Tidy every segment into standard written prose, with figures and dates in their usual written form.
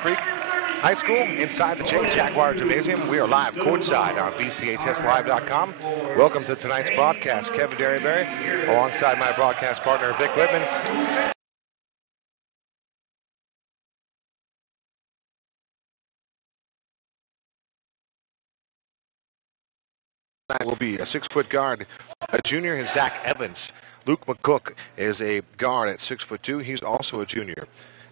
Creek High School inside the Jay Jaguar Gymnasium. We are live courtside on BCHSLive.com. Welcome to tonight's broadcast. Kevin Derryberry alongside my broadcast partner Vic Littman. Will be a 6-foot guard, a junior, and Zach Evans. Luke McCook is a guard at 6'2". He's also a junior.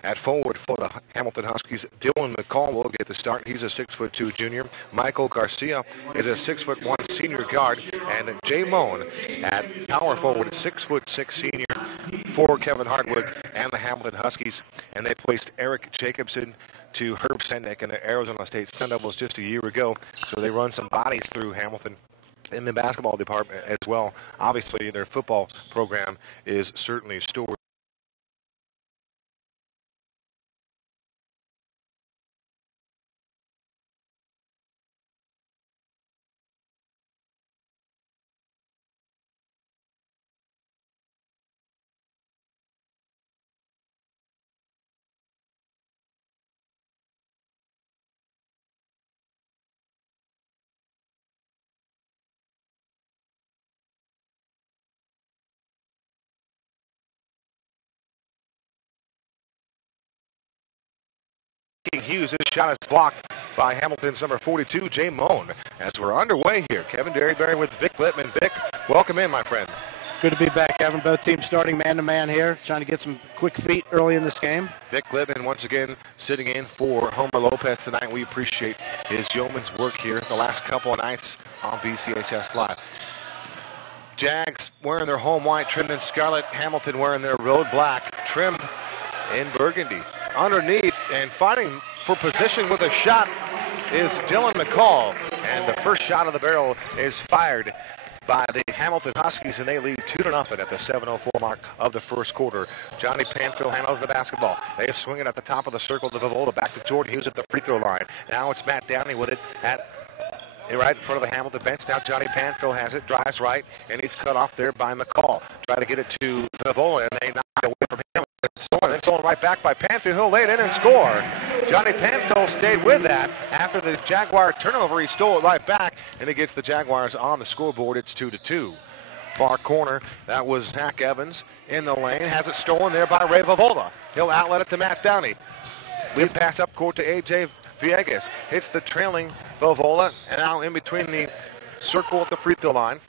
At forward for the Hamilton Huskies, Dylan McCall will get the start. He's a 6'2" junior. Michael Garcia is a 6'1" senior guard, and Jay Moan at power forward, 6'6" senior for Kevin Hartwood and the Hamilton Huskies. And they placed Eric Jacobson to Herb Sendek in the Arizona State Sun Devils just a year ago. So they run some bodies through Hamilton in the basketball department as well. Obviously, their football program is certainly stored. Hughes, his shot is blocked by Hamilton's number 42, Jay Moan. As we're underway here, Kevin Derryberry with Vic Littman. Vic, welcome in, my friend. Good to be back, Kevin. Both teams starting man-to-man here, trying to get some quick feet early in this game. Vic Littman once again sitting in for Homer Lopez tonight. We appreciate his yeoman's work here the last couple of nights on BCHS Live. Jags wearing their home white, trimmed in scarlet. Hamilton wearing their road black, trimmed in burgundy. Underneath and fighting for position with a shot is Dylan McCall. And the first shot of the barrel is fired by the Hamilton Huskies, and they lead 2-0 at the 7:04 mark of the first quarter. Johnny Panfield handles the basketball. They swing it at the top of the circle to Vivola, back to Jordan Hughes at the free throw line. Now it's Matt Downey with it right in front of the Hamilton bench. Now Johnny Panfield has it, drives right, and he's cut off there by McCall. Try to get it to Vivola, and they knock it away from him. It's stolen right back by Panfield. He'll lay it in and score. Johnny Panfield stayed with that. After the Jaguar turnover, he stole it right back, and it gets the Jaguars on the scoreboard. It's 2-2. Far corner, that was Zach Evans in the lane. Has it stolen there by Ray Vivola. He'll outlet it to Matt Downey. Lead pass up court to A.J. Villegas. Hits the trailing Vivola, and now in between the circle at the free throw line.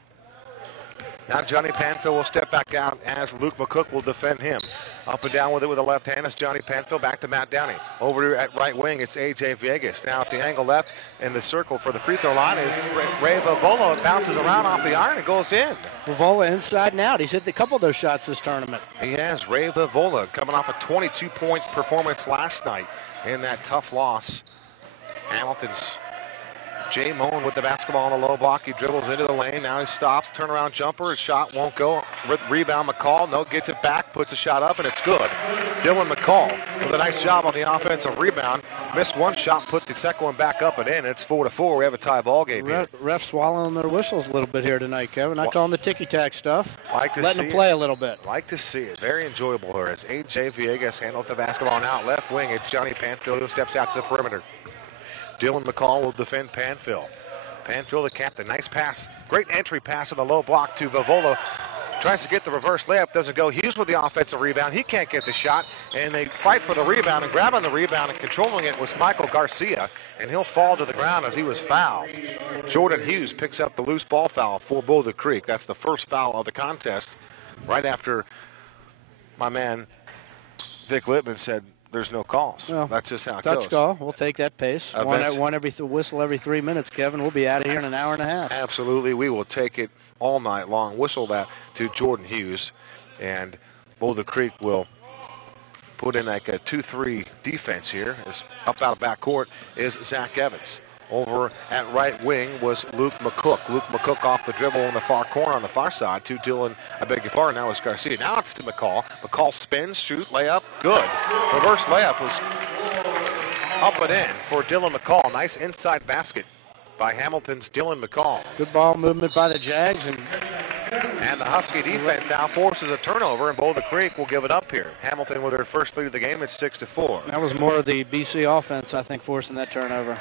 Now Johnny Panfield will step back out as Luke McCook will defend him. Up and down with it with the left hand is Johnny Panfield. Back to Matt Downey. Over at right wing, it's A.J. Villegas. Now at the angle left in the circle for the free throw line is Ray Vivola. It bounces around off the iron and goes in. Vivola inside and out. He's hit a couple of those shots this tournament. He has. Ray Vivola coming off a 22-point performance last night in that tough loss. Hamilton's Jay Moan with the basketball on the low block. He dribbles into the lane. Now he stops. Turnaround jumper. His shot won't go. Rebound McCall. No, gets it back. Puts a shot up, and it's good. Dylan McCall with a nice job on the offensive rebound. Missed one shot. Put the second one back up and in. It's 4-4. We have a tie ball game here. Refs swallowing their whistles a little bit here tonight, Kevin. Not calling the ticky-tack stuff. Letting them play a little bit. Like to see it. Very enjoyable here as A.J. Villegas handles the basketball now. Left wing, it's Johnny Panfield who steps out to the perimeter. Dylan McCall will defend Panfield. Panfield, the captain. Nice pass. Great entry pass on the low block to Vivola. Tries to get the reverse layup. Doesn't go. Hughes with the offensive rebound. He can't get the shot. And they fight for the rebound. And grabbing the rebound and controlling it was Michael Garcia. And he'll fall to the ground as he was fouled. Jordan Hughes picks up the loose ball foul for Boulder Creek. That's the first foul of the contest. Right after my man Vic Littman said, there's no calls. Well, that's just how it goes. Touch call. We'll take that pace. Whistle every 3 minutes, Kevin. We'll be out of here in an hour and a half. Absolutely. We will take it all night long. Whistle that to Jordan Hughes. And Boulder Creek will put in like a 2-3 defense here. As up out of backcourt is Zach Evans. Over at right wing was Luke McCook. Luke McCook off the dribble in the far corner on the far side to Dylan, I beg your pardon, now it's Garcia. Now it's to McCall. McCall spins, shoot, layup, good. Reverse layup was up and in for Dylan McCall. Nice inside basket by Hamilton's Dylan McCall. Good ball movement by the Jags. And And the Husky defense now forces a turnover, and Boulder Creek will give it up here. Hamilton with their first lead of the game, it's 6-4. That was more of the BC offense, I think, forcing that turnover.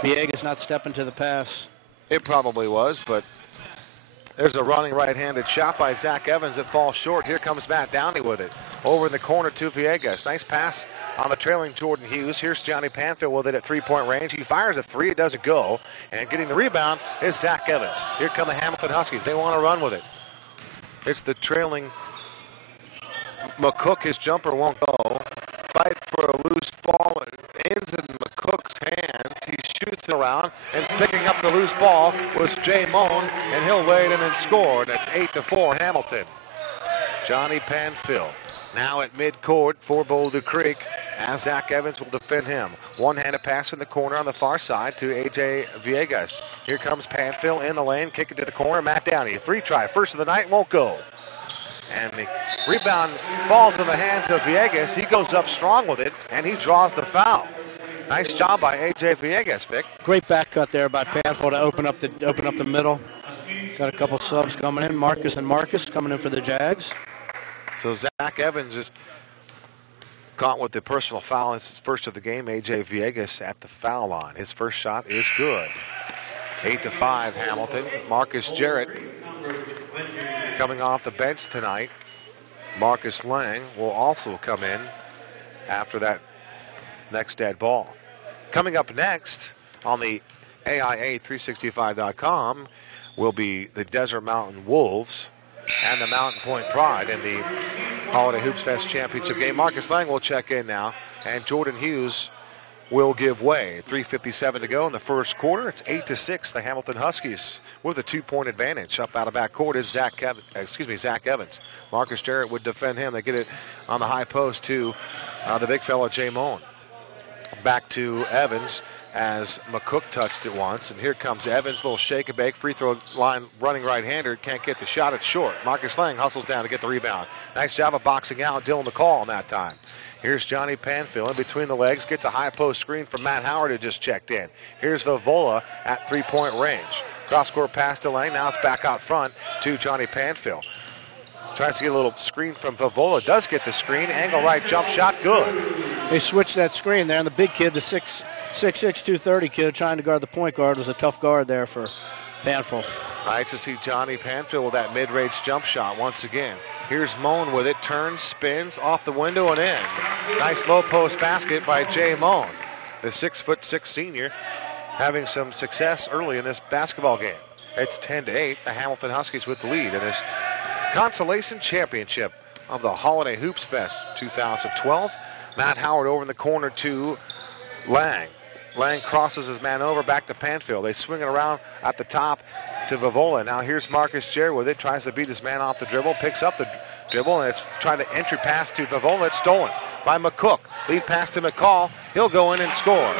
Villegas not stepping to the pass. It probably was, but there's a running right-handed shot by Zach Evans that falls short. Here comes Matt Downey with it. Over in the corner to Villegas. Nice pass on the trailing Jordan Hughes. Here's Johnny Panfield with it at three-point range. He fires a three. It doesn't go. And getting the rebound is Zach Evans. Here come the Hamilton Huskies. They want to run with it. It's the trailing McCook. His jumper won't go. Fight for a loose ball. It ends in McCook's hands. He shoots around, and picking up the loose ball was Jay Moan, and he'll lay it in and score. That's 8-4 Hamilton. Johnny Panfield now at midcourt for Boulder Creek, as Zach Evans will defend him. One-handed pass in the corner on the far side to A.J. Villegas. Here comes Panfield in the lane, kick it to the corner. Matt Downey, three try, first of the night, won't go. And the rebound falls in the hands of Villegas. He goes up strong with it, and he draws the foul. Nice job by A.J. Villegas, Vic. Great back cut there by Panfield to open up the middle. Got a couple subs coming in. Marcus coming in for the Jags. So Zach Evans is caught with the personal foul. It's his first of the game. A.J. Villegas at the foul line. His first shot is good. 8-5 Hamilton. Marcus Jarrett coming off the bench tonight. Marcus Lang will also come in after that next dead ball. Coming up next on the AIA365.com will be the Desert Mountain Wolves and the Mountain Point Pride in the Holiday Hoops Fest Championship game. Marcus Lang will check in now, and Jordan Hughes will give way. 3:57 to go in the first quarter. It's 8-6. The Hamilton Huskies with a 2-point advantage. Up out of backcourt is Zach Evans. Marcus Jarrett would defend him. They get it on the high post to the big fella Jay Moan. Back to Evans as McCook touched it once. And here comes Evans, little shake and bake, free throw line running right-hander. Can't get the shot, it's short. Marcus Lang hustles down to get the rebound. Nice job of boxing out Dylan McCall on that time. Here's Johnny Panfield in between the legs, gets a high post screen from Matt Howard who just checked in. Here's Vavola at three-point range. Cross-court pass to Lang, now it's back out front to Johnny Panfield. Tries to get a little screen from Vavola, does get the screen, angle right jump shot, good. They switched that screen there, and the big kid, the 6'6", 230 kid trying to guard the point guard, was a tough guard there for Panfield. Nice to see Johnny Panfield with that mid-range jump shot once again. Here's Moan with it, turns, spins, off the window and in. Nice low post basket by Jay Moan, the 6'6" senior, having some success early in this basketball game. It's 10-8, the Hamilton Huskies with the lead in this consolation championship of the Holiday Hoops Fest 2012. Matt Howard over in the corner to Lang. Lang crosses his man over, back to Panfield. They swing it around at the top to Vavola. Now here's Marcus Jarrett with it, tries to beat his man off the dribble, picks up the dribble, and it's trying to entry pass to Vavola. It's stolen by McCook. Lead pass to McCall. He'll go in and score.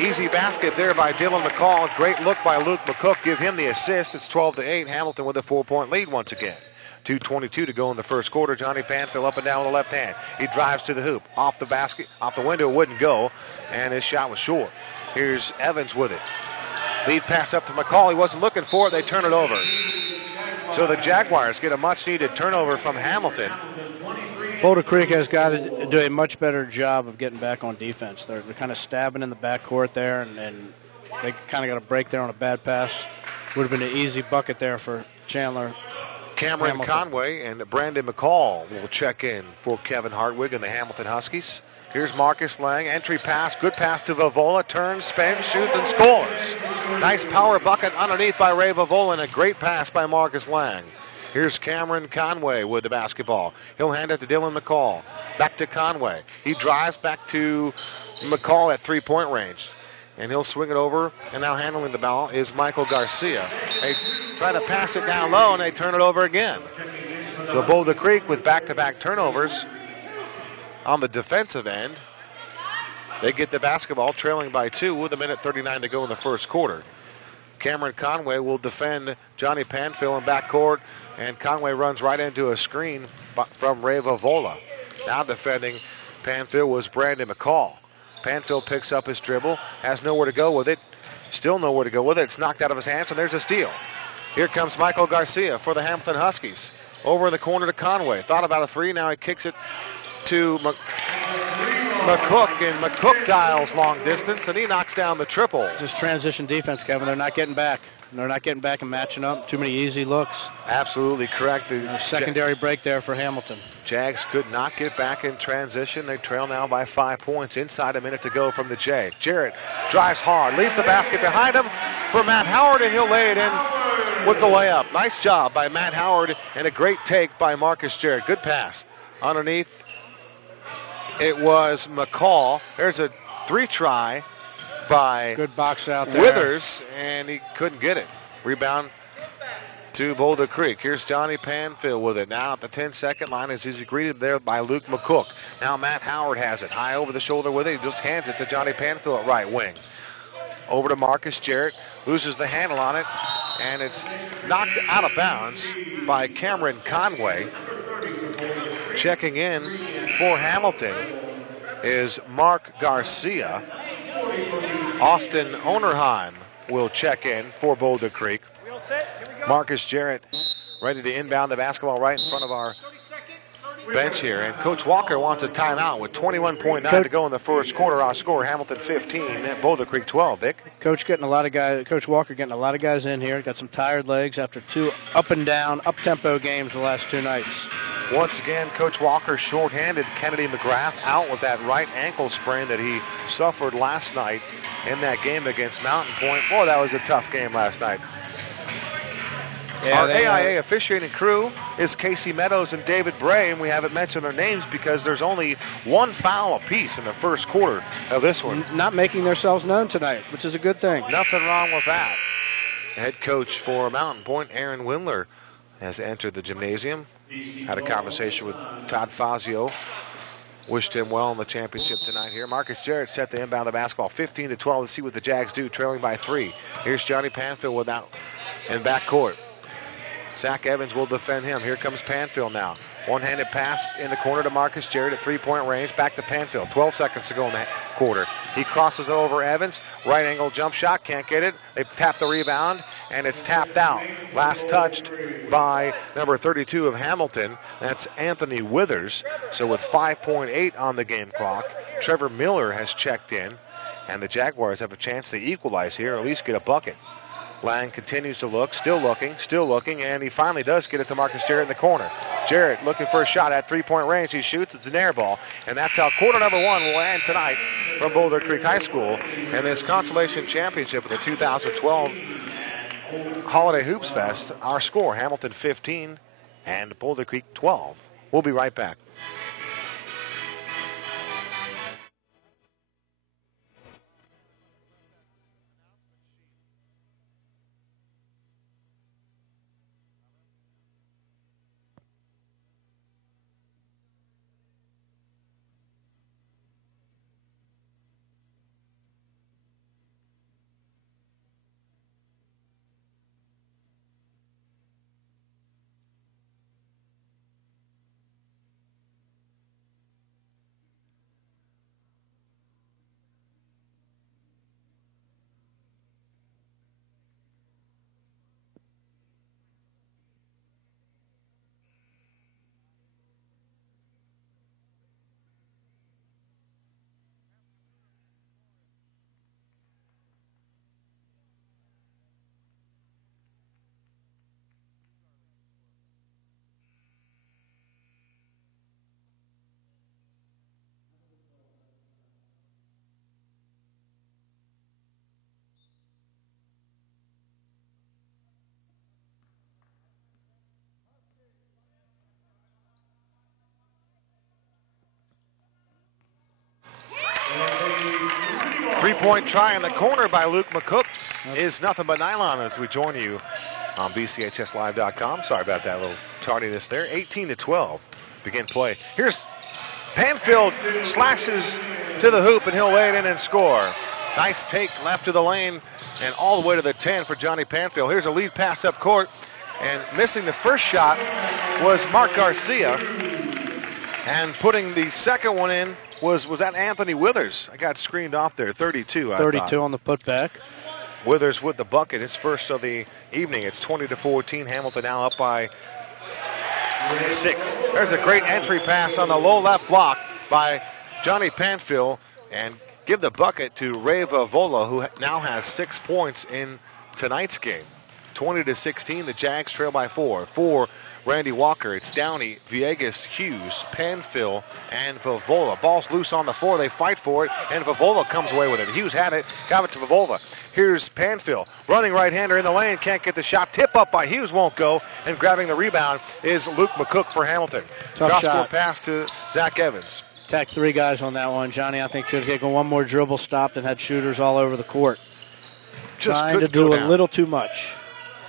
Easy basket there by Dylan McCall. Great look by Luke McCook. Give him the assist. It's 12-8. Hamilton with a 4-point lead once again. 2:22 to go in the first quarter. Johnny Panfield up and down with the left hand. He drives to the hoop. Off the basket, off the window, it wouldn't go. And his shot was short. Here's Evans with it. Lead pass up to McCall. He wasn't looking for it. They turn it over. So the Jaguars get a much-needed turnover from Hamilton. Boulder Creek has got to do a much better job of getting back on defense. They're kind of stabbing in the backcourt there, and they kind of got a break there on a bad pass. Would have been an easy bucket there for Chandler. Cameron Conway and Brandon McCall will check in for Kevin Hartwig and the Hamilton Huskies. Here's Marcus Lang, entry pass, good pass to Vavola, turns, spins, shoots, and scores. Nice power bucket underneath by Ray Vavola, and a great pass by Marcus Lang. Here's Cameron Conway with the basketball. He'll hand it to Dylan McCall. Back to Conway. He drives back to McCall at three-point range. And he'll swing it over, and now handling the ball is Michael Garcia. They try to pass it down low, and they turn it over again. So Boulder Creek with back-to-back turnovers on the defensive end. They get the basketball trailing by 2 with 1:39 to go in the first quarter. Cameron Conway will defend Johnny Panfield in backcourt, and Conway runs right into a screen from Ray Vavola. Now defending Panfield was Brandon McCall. Panfield picks up his dribble, has nowhere to go with it. Still nowhere to go with it. It's knocked out of his hands, and there's a steal. Here comes Michael Garcia for the Hamilton Huskies. Over in the corner to Conway. Thought about a three. Now he kicks it to McCook, and McCook dials long distance, and he knocks down the triple. It's just transition defense, Kevin. They're not getting back. They're not getting back and matching up. Too many easy looks. Absolutely correct. The secondary break there for Hamilton. Jags could not get back in transition. They trail now by 5 points. Inside a minute to go from the J. Jarrett drives hard, leaves the basket behind him for Matt Howard, and he'll lay it in with the layup. Nice job by Matt Howard, and a great take by Marcus Jarrett. Good pass. Underneath, it was McCall. There's a three-try by good box out there. Withers, and he couldn't get it. Rebound to Boulder Creek. Here's Johnny Panfield with it. Now at the 10-second line as he's greeted there by Luke McCook. Now Matt Howard has it. High over the shoulder with it. He just hands it to Johnny Panfield at right wing. Over to Marcus Jarrett. Loses the handle on it, and it's knocked out of bounds by Cameron Conway. Checking in for Hamilton is Mark Garcia. Austin Onerheim will check in for Boulder Creek. Marcus Jarrett ready to inbound the basketball right in front of our bench here. And Coach Walker wants a timeout with 21.9 to go in the first quarter. Our score, Hamilton 15 and Boulder Creek 12. Vic? Coach Walker getting a lot of guys in here. Got some tired legs after two up and down, up-tempo games the last two nights. Once again, Coach Walker shorthanded Kennedy McGrath out with that right ankle sprain that he suffered last night in that game against Mountain Point. Boy, that was a tough game last night. Yeah, our AIA officiating crew is Casey Meadows and David Bray, and we haven't mentioned their names because there's only one foul apiece in the first quarter of this one. Not making themselves known tonight, which is a good thing. Nothing wrong with that. Head coach for Mountain Point, Aaron Windler, has entered the gymnasium. Had a conversation with Todd Fazio. Wished him well in the championship tonight here. Marcus Jarrett set to inbound the basketball. 15-12. Let's see what the Jags do, trailing by 3. Here's Johnny Panfield without in backcourt. Zach Evans will defend him. Here comes Panfield now. One-handed pass in the corner to Marcus Jarrett at three-point range. Back to Panfield. 12 seconds to go in that quarter. He crosses it over Evans. Right angle jump shot. Can't get it. They tap the rebound, and it's tapped out. Last touched by number 32 of Hamilton. That's Anthony Withers. So with 5.8 on the game clock, Trevor Miller has checked in, and the Jaguars have a chance to equalize here, or at least get a bucket. Lang continues to look, still looking, and he finally does get it to Marcus Jarrett in the corner. Jarrett looking for a shot at three-point range. He shoots. It's an air ball, and that's how quarter number 1 will end tonight from Boulder Creek High School in this consolation championship of the 2012 Holiday Hoops Fest. Our score, Hamilton 15 and Boulder Creek 12. We'll be right back. Three-point try in the corner by Luke McCook is nothing but nylon as we join you on BCHSLive.com. Sorry about that little tardiness there. 18-12. Begin play. Here's Panfield, slashes to the hoop, and he'll lay it in and score. Nice take left to the lane and all the way to the 10 for Johnny Panfield. Here's a lead pass up court, and missing the first shot was Mark Garcia. And putting the second one in was that Anthony Withers. I got screened off there, 32. 32 on the putback. Withers with the bucket, his first of the evening. It's 20-14. Hamilton now up by 6. There's a great entry pass on the low left block by Johnny Panfill, and give the bucket to Ray Vavola, who now has 6 points in tonight's game. 20-16, the Jags trail by 4. For Randy Walker, it's Downey, Villegas, Hughes, Panfill, and Vavola. Ball's loose on the floor. They fight for it, and Vavola comes away with it. Hughes had it, got it to Vavola. Here's Panfill, running right-hander in the lane, can't get the shot. Tip up by Hughes, won't go, and grabbing the rebound is Luke McCook for Hamilton. Tough shot. Pass to Zach Evans. Attacked 3 guys on that one. Johnny, I think, could have taken one more dribble, stopped, and had shooters all over the court. Just trying to do a little too much.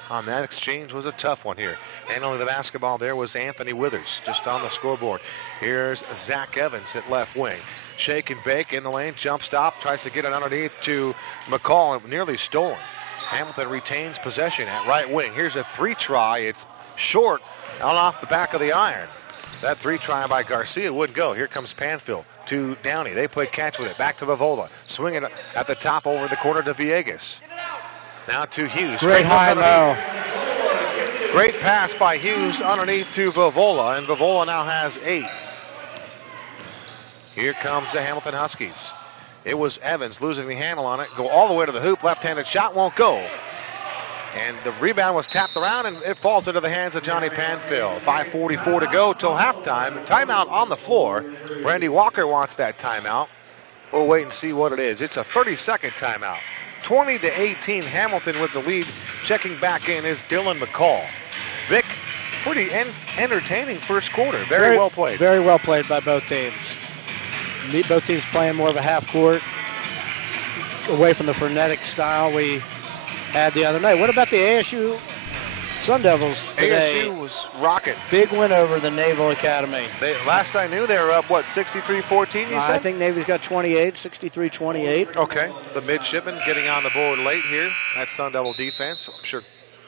On that exchange was a tough one here. Handling the basketball there was Anthony Withers, just on the scoreboard. Here's Zach Evans at left wing. Shake and bake in the lane, jump stop, tries to get it underneath to McCall, and nearly stolen. Hamilton retains possession at right wing. Here's a 3 try. It's short, out off the back of the iron. That 3 try by Garcia wouldn't go. Here comes Panfill to Downey. They play catch with it. Back to Vavola. Swinging at the top over the corner to Villegas. Now to Hughes. Great high low. Great pass by Hughes underneath to Vavola, and Vavola now has 8. Here comes the Hamilton Huskies. It was Evans losing the handle on it. Go all the way to the hoop. Left-handed shot won't go. And the rebound was tapped around, and it falls into the hands of Johnny Panfill. 5:44 to go till halftime. Timeout on the floor. Brandy Walker wants that timeout. We'll wait and see what it is. It's a 30-second timeout. 20-18, Hamilton with the lead. Checking back in is Dylan McCall. Vic, pretty entertaining first quarter. Very well played. Very well played by both teams. Both teams playing more of a half court, away from the frenetic style we had the other night. What about the ASU Sun Devils today? ASU was rocking. Big win over the Naval Academy. Last I knew, they were up, 63-14, you said? I think Navy's got 28, 63-28. Okay. The midshipmen getting on the board late here. That Sun Devil defense. I'm sure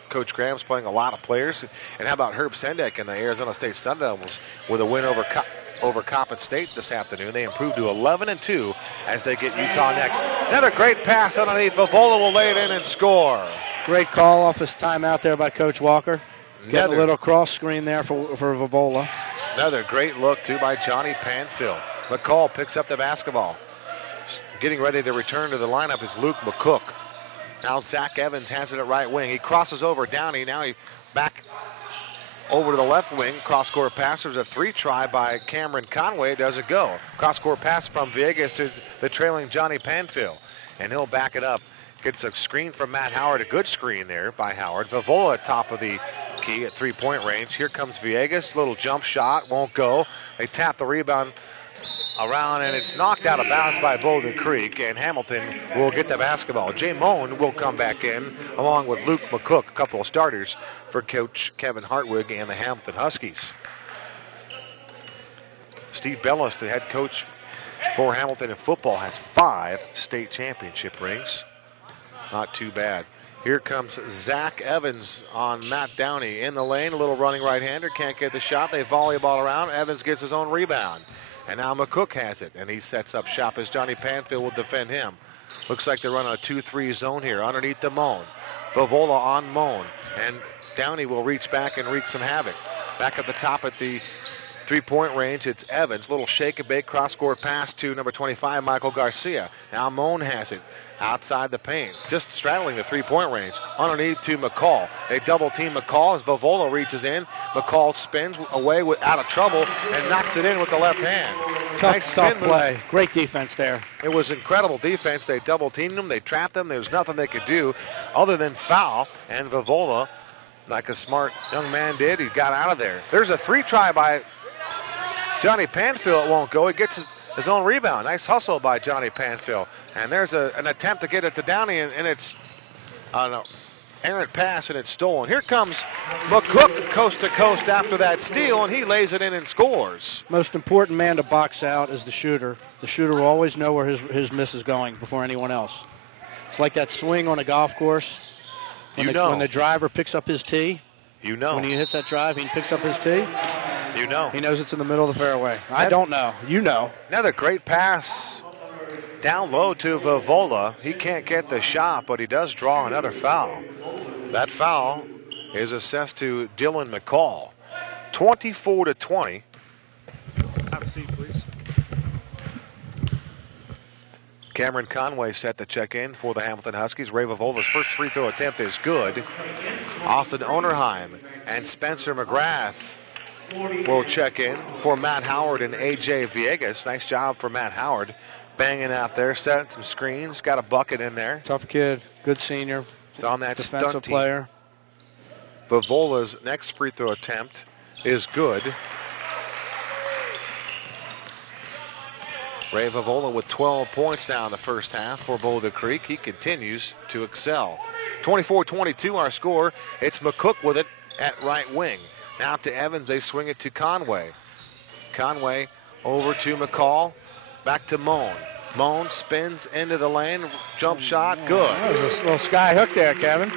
Coach Graham's playing a lot of players. And how about Herb Sendek and the Arizona State Sun Devils with a win over Coppin State this afternoon. They improved to 11-2 as they get Utah next. Another great pass underneath. Vavola will lay it in and score. Great call off his timeout there by Coach Walker. Getting a little cross screen there for Vavola. Another great look, too, by Johnny Panfill. McCall picks up the basketball. Getting ready to return to the lineup is Luke McCook. Now Zach Evans has it at right wing. He crosses over Downey. Now he back over to the left wing. Cross-court pass. There's a 3 try by Cameron Conway. It doesn't go. Cross-court pass from Villegas to the trailing Johnny Panfill. And he'll back it up. Gets a screen from Matt Howard. A good screen there by Howard. Vavola at top of the key at 3-point range. Here comes Villegas. Little jump shot. Won't go. They tap the rebound around, and it's knocked out of bounds by Boulder Creek, and Hamilton will get the basketball. Jay Moen will come back in along with Luke McCook, a couple of starters for Coach Kevin Hartwig and the Hamilton Huskies. Steve Bellis, the head coach for Hamilton in football, has 5 state championship rings. Not too bad. Here comes Zach Evans on Matt Downey in the lane. A little running right-hander, can't get the shot. They volley ball around. Evans gets his own rebound. And now McCook has it, and he sets up shop as Johnny Panfill will defend him. Looks like they're running a 2-3 zone here underneath the Moen. Vavola on Moen, and Downey will reach back and wreak some havoc. Back at the top at the 3-point range, it's Evans. Little shake and bake cross-court pass to number 25, Michael Garcia. Now Moen has it outside the paint, just straddling the 3-point range. Underneath to McCall. They double-team McCall as Vavola reaches in. McCall spins away out of trouble and knocks it in with the left hand. Tough play. Great defense there. It was incredible defense. They double-teamed them. They trapped them. There was nothing they could do other than foul. And Vavola, like a smart young man did, he got out of there. There's a 3 try by Johnny Panfill. It won't go. He gets his own rebound. Nice hustle by Johnny Panfill. And there's an attempt to get it to Downey, and it's an errant pass, and it's stolen. Here comes McCook coast to coast after that steal, and he lays it in and scores. Most important man to box out is the shooter. The shooter will always know where his miss is going before anyone else. It's like that swing on a golf course. When the driver picks up his tee. You know. When he hits that drive, he picks up his tee. You know. He knows it's in the middle of the fairway. I don't know. You know. Another great pass down low to Vavola. He can't get the shot, but he does draw another foul. That foul is assessed to Dylan McCall. 24-20. Have a seat, please. Cameron Conway set the check in for the Hamilton Huskies. Ray Vavola's first free throw attempt is good. Austin Onerheim and Spencer McGrath will check in for Matt Howard and A.J. Villegas. Nice job for Matt Howard. Banging out there, setting some screens, got a bucket in there. Tough kid, good senior. It's on that defensive stunt team. player. Vavola's next free throw attempt is good. Ray Vavola with 12 points now in the first half for Boulder Creek. He continues to excel. 24-22 our score. It's McCook with it at right wing. Now to Evans, they swing it to Conway. Conway over to McCall, back to Moan. Moan spins into the lane, jump shot, good. That was a little sky hook there, Kevin.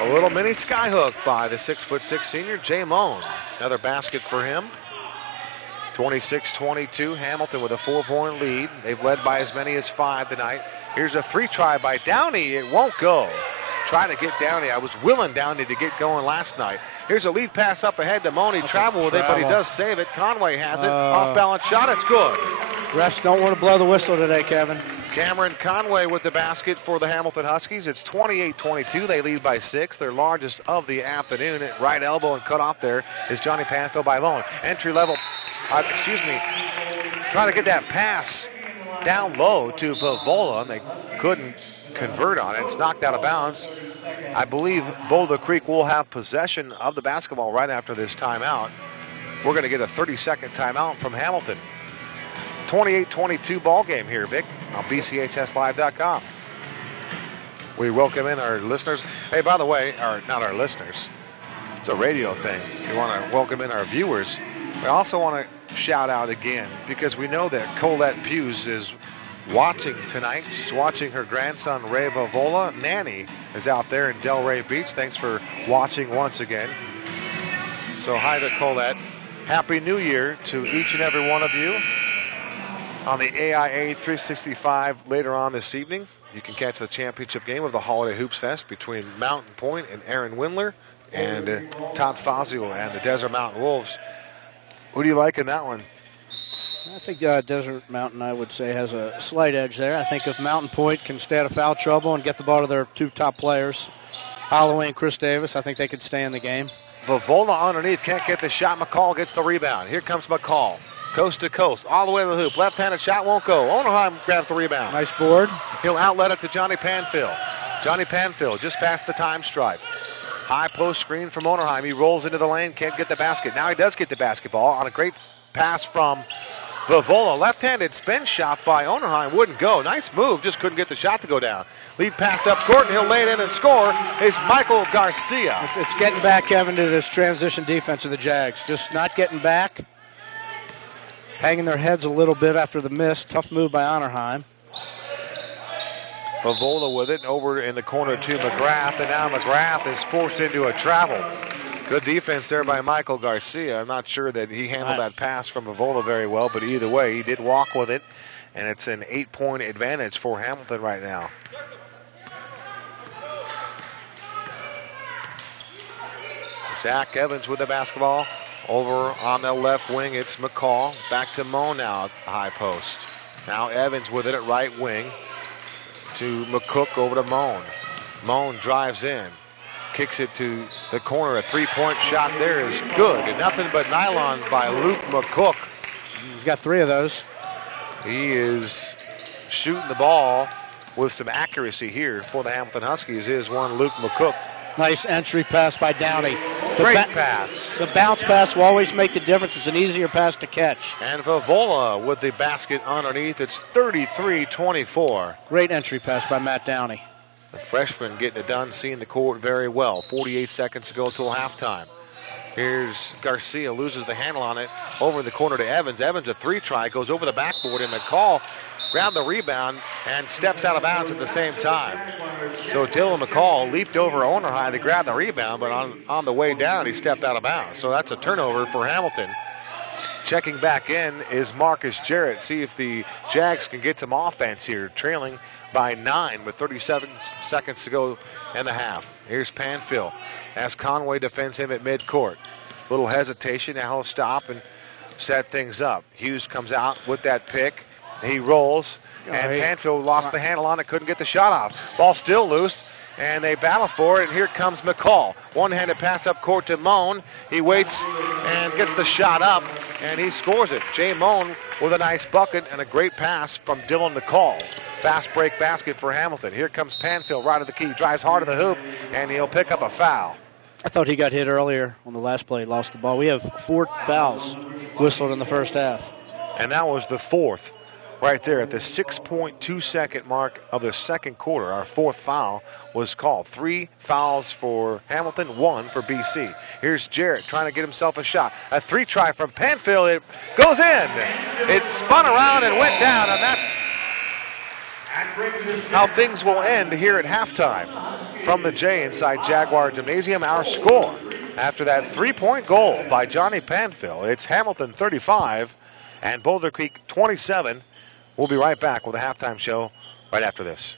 A little mini sky hook by the 6'6" senior, Jay Moan. Another basket for him. 26-22, Hamilton with a 4-point lead. They've led by as many as 5 tonight. Here's a 3 try by Downey. It won't go. Trying to get Downey. I was willing Downey to get going last night. Here's a lead pass up ahead to Moan. He traveled with it, but he does save it. Conway has it. Off-balance shot. It's good. Refs don't want to blow the whistle today, Kevin. Cameron Conway with the basket for the Hamilton Huskies. It's 28-22. They lead by 6. Their largest of the afternoon. At right elbow and cut off there is Johnny Panfield by Lone. Entry level. Trying to get that pass down low to Vavola, and they couldn't convert on it. It's knocked out of bounds. I believe Boulder Creek will have possession of the basketball right after this timeout. We're going to get a 30-second timeout from Hamilton. 28-22 ball game here, Vic, on BCHSLive.com. We welcome in our listeners. Hey, by the way, not our listeners. It's a radio thing. We want to welcome in our viewers. We also want to shout out again because we know that Colette Hughes is watching tonight. She's watching her grandson, Ray Vavola. Nanny is out there in Delray Beach. Thanks for watching once again. So hi to Colette. Happy New Year to each and every one of you. On the AIA 365 later on this evening, you can catch the championship game of the Holiday Hoops Fest between Mountain Point and Aaron Windler and Todd Fazio and the Desert Mountain Wolves. Who do you like in that one? I think Desert Mountain, I would say, has a slight edge there. I think if Mountain Point can stay out of foul trouble and get the ball to their 2 top players, Holloway and Chris Davis, I think they could stay in the game. Vavola underneath, can't get the shot. McCall gets the rebound. Here comes McCall. Coast to coast, all the way to the hoop. Left-handed shot won't go. Onerheim grabs the rebound. Nice board. He'll outlet it to Johnny Panfield. Johnny Panfield just past the time stripe. High post screen from Onerheim. He rolls into the lane, can't get the basket. Now he does get the basketball on a great pass from Vavola. Left-handed spin shot by Onerheim wouldn't go. Nice move, just couldn't get the shot to go down. Lead pass up court, and he'll lay it in and score. Is Michael Garcia. It's getting back, Kevin, to this transition defense of the Jags. Just not getting back. Hanging their heads a little bit after the miss. Tough move by Onerheim. Vavola with it over in the corner to McGrath, and now McGrath is forced into a travel. Good defense there by Michael Garcia. I'm not sure that he handled that pass from Vavola very well, but either way, he did walk with it, and it's an 8-point advantage for Hamilton right now. Zach Evans with the basketball. Over on the left wing, it's McCall. Back to Moan now at the high post. Now Evans with it at right wing. To McCook over to Moan. Moan drives in. Kicks it to the corner. A 3-point shot there is good. And nothing but nylon by Luke McCook. He's got 3 of those. He is shooting the ball with some accuracy here for the Hamilton Huskies. Is one Luke McCook. Nice entry pass by Downey. Great pass. The bounce pass will always make the difference. It's an easier pass to catch. And Vavola with the basket underneath. It's 33-24. Great entry pass by Matt Downey. The freshman getting it done, seeing the court very well. 48 seconds to go till halftime. Here's Garcia, loses the handle on it. Over in the corner to Evans. Evans, a 3 try, goes over the backboard, and McCall grabbed the rebound and steps out of bounds at the same time. So Dylan McCall leaped over Onerheim to grab the rebound, but on the way down, he stepped out of bounds. So that's a turnover for Hamilton. Checking back in is Marcus Jarrett. See if the Jags can get some offense here. Trailing by 9 with 37 seconds to go in the half. Here's Panfill as Conway defends him at midcourt. Little hesitation. Now he'll stop and set things up. Hughes comes out with that pick. He rolls, and Panfill lost the handle on it, couldn't get the shot off. Ball still loose, and they battle for it, and here comes McCall. One-handed pass up court to Moan. He waits and gets the shot up, and he scores it. Jay Moan with a nice bucket and a great pass from Dylan McCall. Fast break basket for Hamilton. Here comes Panfill right at the key, drives hard to the hoop, and he'll pick up a foul. I thought he got hit earlier on the last play, lost the ball. We have 4 fouls whistled in the first half. And that was the 4th right there at the 6.2 second mark of the second quarter. Our 4th foul was called. 3 fouls for Hamilton, 1 for BC. Here's Jarrett trying to get himself a shot. A 3 try from Panfill. It goes in. It spun around and went down, and that's how things will end here at halftime. From the J inside Jaguar Gymnasium, our score after that 3-point goal by Johnny Panfill. It's Hamilton 35 and Boulder Creek 27. We'll be right back with a halftime show right after this.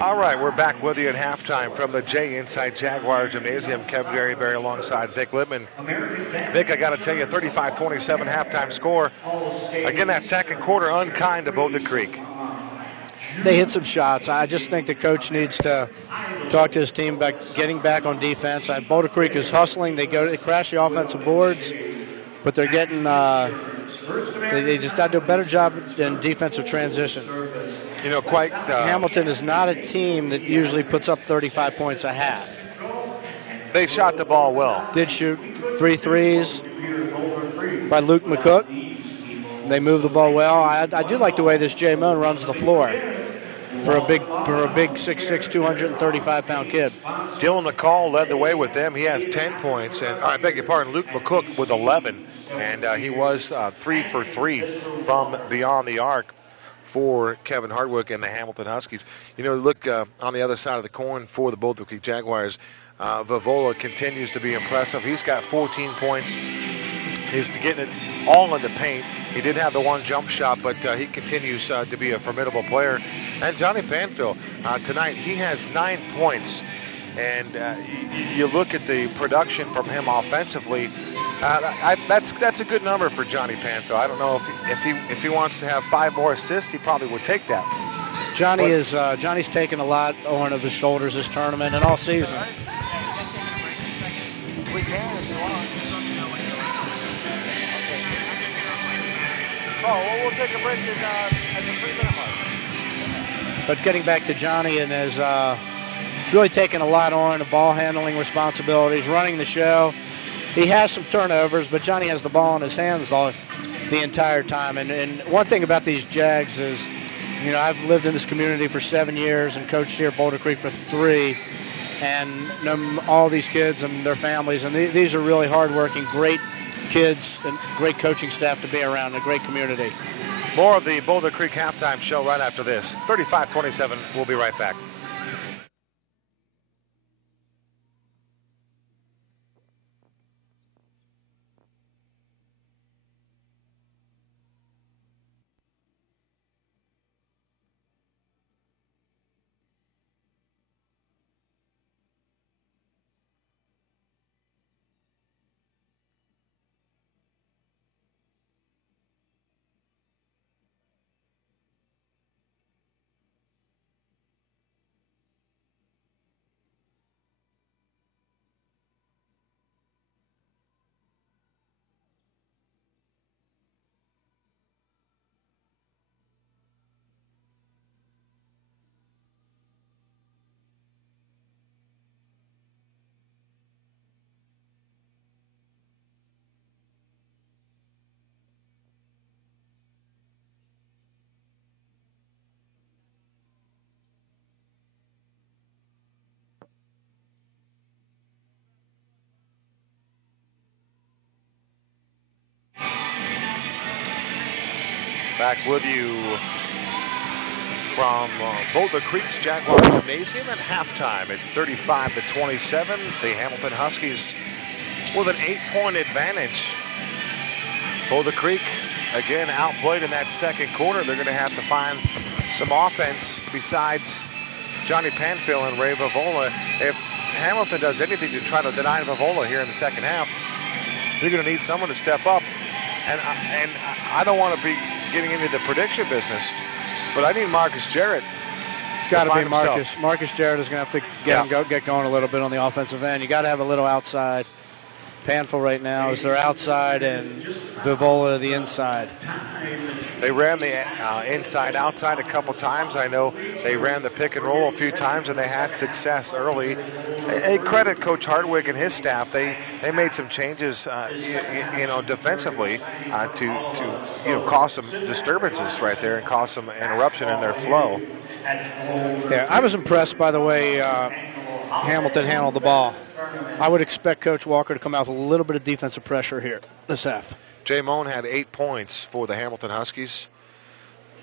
All right, we're back with you at halftime from the J Inside Jaguar Gymnasium. Kevin Derryberry alongside Vic Lippman. Vic, I got to tell you, 35-27 halftime score. Again, that second quarter unkind to Boulder Creek. They hit some shots. I just think the coach needs to talk to his team about getting back on defense. Boulder Creek is hustling. They crash the offensive boards, but they're getting they just got to do a better job in defensive transition. You know, Hamilton is not a team that usually puts up 35 points a half. They shot the ball well. Did shoot 3 threes by Luke McCook. They move the ball well. I do like the way this Jay Moan runs the floor for a big 6'6", 235-pound kid. Dylan McCall led the way with them. He has 10 points. And I beg your pardon, Luke McCook with 11. And he was 3 for 3 from beyond the arc for Kevin Hardwick and the Hamilton Huskies. You know, look on the other side of the coin for the Boulder Creek Jaguars. Vavola continues to be impressive. He's got 14 points. He's getting it all in the paint. He did have the one jump shot, but he continues to be a formidable player. And Johnny Panfill, tonight, he has 9 points. And you look at the production from him offensively, that's a good number for Johnny Panfill. I don't know if he wants to have 5 more assists, he probably would take that. Johnny's taken a lot on of his shoulders this tournament and all season. We can if you want. Oh, well, we'll take a break at the 3-minute mark. But getting back to Johnny, and he's really taken a lot on the ball handling responsibilities, running the show. He has some turnovers, but Johnny has the ball in his hands the entire time. And one thing about these Jags is, you know, I've lived in this community for 7 years and coached here at Boulder Creek for 3. And all these kids and their families, and these are really hardworking, great kids and great coaching staff to be around, a great community. More of the Boulder Creek halftime show right after this. It's 35-27. We'll be right back. Back with you from Boulder Creek's Jaguar Gymnasium at halftime. It's 35-27. The Hamilton Huskies with an 8-point advantage. Boulder Creek, again, outplayed in that second quarter. They're going to have to find some offense besides Johnny Panfill and Ray Vavola. If Hamilton does anything to try to deny Vavola here in the second half, they're going to need someone to step up. And I don't want to be getting into the prediction business, but I need Marcus Jarrett. It's got to be Marcus. Marcus Jarrett is going to have to get going a little bit on the offensive end. You got to have a little outside. Panfill right now is their outside and Vavola the inside. They ran the inside-outside a couple times. I know they ran the pick and roll a few times, and they had success early. They credit Coach Hardwick and his staff. They made some changes, defensively to cause some disturbances right there and cause some interruption in their flow. Yeah, I was impressed by the way Hamilton handled the ball. I would expect Coach Walker to come out with a little bit of defensive pressure here this half. Jay Moan had 8 points for the Hamilton Huskies.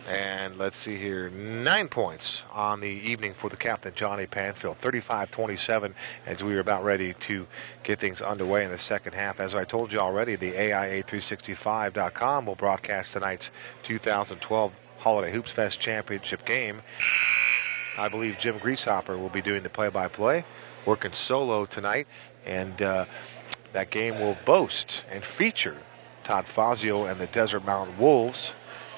And let's see here, 9 points on the evening for the captain, Johnny Panfill. 35-27 as we are about ready to get things underway in the second half. As I told you already, the AIA365.com will broadcast tonight's 2012 Holiday Hoops Fest Championship game. I believe Jim Grieshopper will be doing the play-by-play, working solo tonight. And that game will boast and feature Todd Fazio and the Desert Mountain Wolves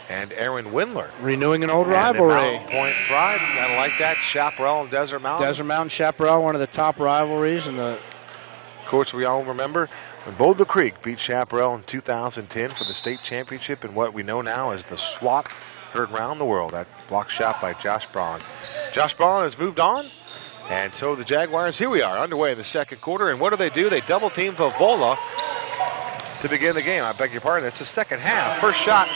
and Aaron Windler. Renewing an old and rivalry. Mountain Point Pride, I like that. Chaparral and Desert Mountain. Desert Mountain Chaparral, one of the top rivalries. And of course, we all remember when Boulder Creek beat Chaparral in 2010 for the state championship in what we know now as the SWAT, heard around the world. That block shot by Josh Braun. Josh Braun has moved on, and so the Jaguars, here we are, underway in the second quarter. And what do? They double team Vavola to begin the game. I beg your pardon, it's the second half. First shot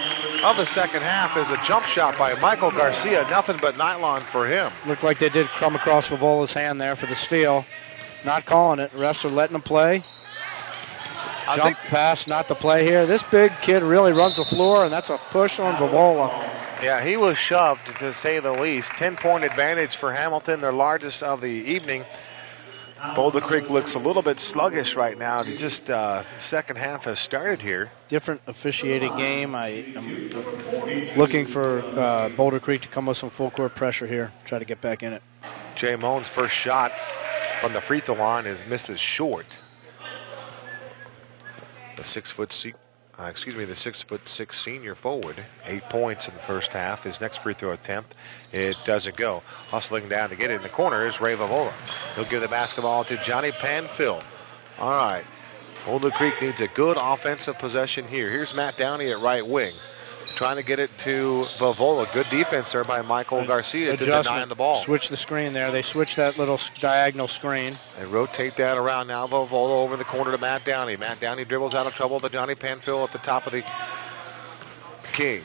of the second half is a jump shot by Michael Garcia. Nothing but nylon for him. Looked like they did come across Favola's hand there for the steal. Not calling it. Refs are letting him play. Jump pass, not the play here. This big kid really runs the floor, and that's a push on Vavola. Yeah, he was shoved, to say the least. 10-point advantage for Hamilton, their largest of the evening. Boulder Creek looks a little bit sluggish right now. Just second half has started here. Different officiated game. I am looking for Boulder Creek to come with some full court pressure here. Try to get back in it. Jay Moan's first shot from the free throw line misses short. The 6'6" senior forward, 8 points in the first half. His next free throw attempt, it doesn't go. Hustling down to get it in the corner is Ray Vavola. He'll give the basketball to Johnny Panfill. All right, Boulder Creek needs a good offensive possession here. Here's Matt Downey at right wing, trying to get it to Vavola. Good defense there by Michael Garcia to deny the ball. Switch the screen there. They switched that little diagonal screen. They rotate that around now. Vavola over in the corner to Matt Downey. Matt Downey dribbles out of trouble to Johnny Panfill at the top of the key.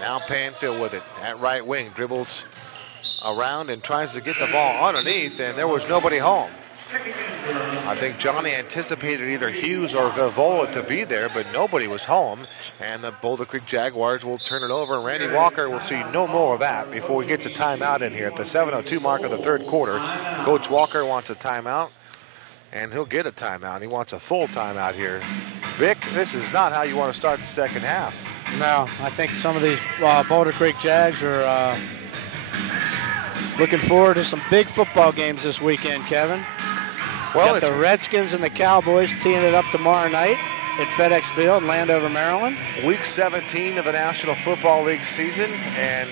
Now Panfill with it at right wing. Dribbles around and tries to get the ball underneath, and there was nobody home. I think Johnny anticipated either Hughes or Vavola to be there, but nobody was home. And the Boulder Creek Jaguars will turn it over. Randy Walker will see no more of that before he gets a timeout in here at the 7:02 mark of the third quarter. Coach Walker wants a timeout, and he'll get a timeout. He wants a full timeout here. Vic, this is not how you want to start the second half. No, I think some of these Boulder Creek Jags are looking forward to some big football games this weekend, Kevin. Well, got the Redskins and the Cowboys teeing it up tomorrow night at FedEx Field, Landover, Maryland. Week 17 of the National Football League season, and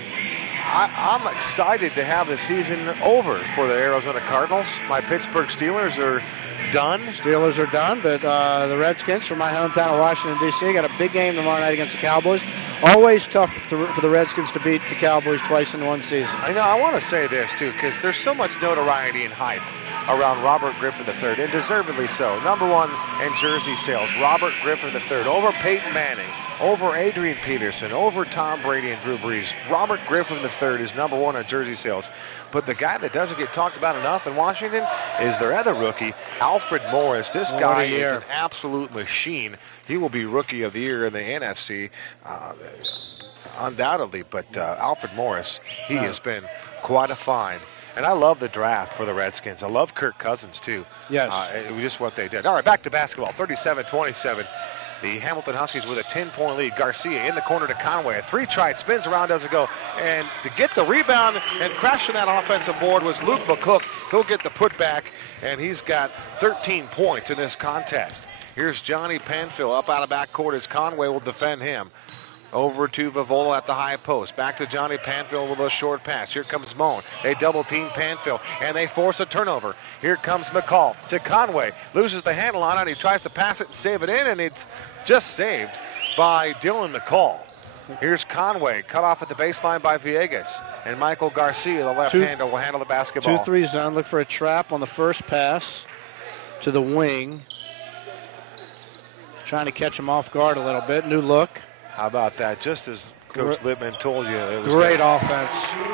I'm excited to have the season over for the Arizona Cardinals. My Pittsburgh Steelers are done. Steelers are done, but the Redskins from my hometown of Washington, D.C. got a big game tomorrow night against the Cowboys. Always tough for the Redskins to beat the Cowboys twice in one season. I know. I want to say this, too, because there's so much notoriety and hype around Robert Griffin III, and deservedly so. Number one in jersey sales, Robert Griffin III, over Peyton Manning, over Adrian Peterson, over Tom Brady and Drew Brees. Robert Griffin III is number one in jersey sales. But the guy that doesn't get talked about enough in Washington is their other rookie, Alfred Morris. This guy is an absolute machine. He will be Rookie of the Year in the NFC, undoubtedly. But Alfred Morris, he has been quite a find. And I love the draft for the Redskins. I love Kirk Cousins, too. Yes. It was just what they did. All right, back to basketball. 37-27. The Hamilton Huskies with a 10-point lead. Garcia in the corner to Conway. A three-try, spins around, doesn't go. And to get the rebound and crashing that offensive board was Luke McCook. He'll get the putback, and he's got 13 points in this contest. Here's Johnny Panfill up out of backcourt as Conway will defend him. Over to Vavola at the high post. Back to Johnny Panfill with a short pass. Here comes Moan. They double team Panfill, and they force a turnover. Here comes McCall to Conway. Loses the handle on it. He tries to pass it and save it in, and it's just saved by Dylan McCall. Here's Conway, cut off at the baseline by Villegas. And Michael Garcia, the left-hander, will handle the basketball. 2-3 zone. Look for a trap on the first pass to the wing. Trying to catch him off guard a little bit. New look. How about that? Just as Coach Littman told you. It was great offense.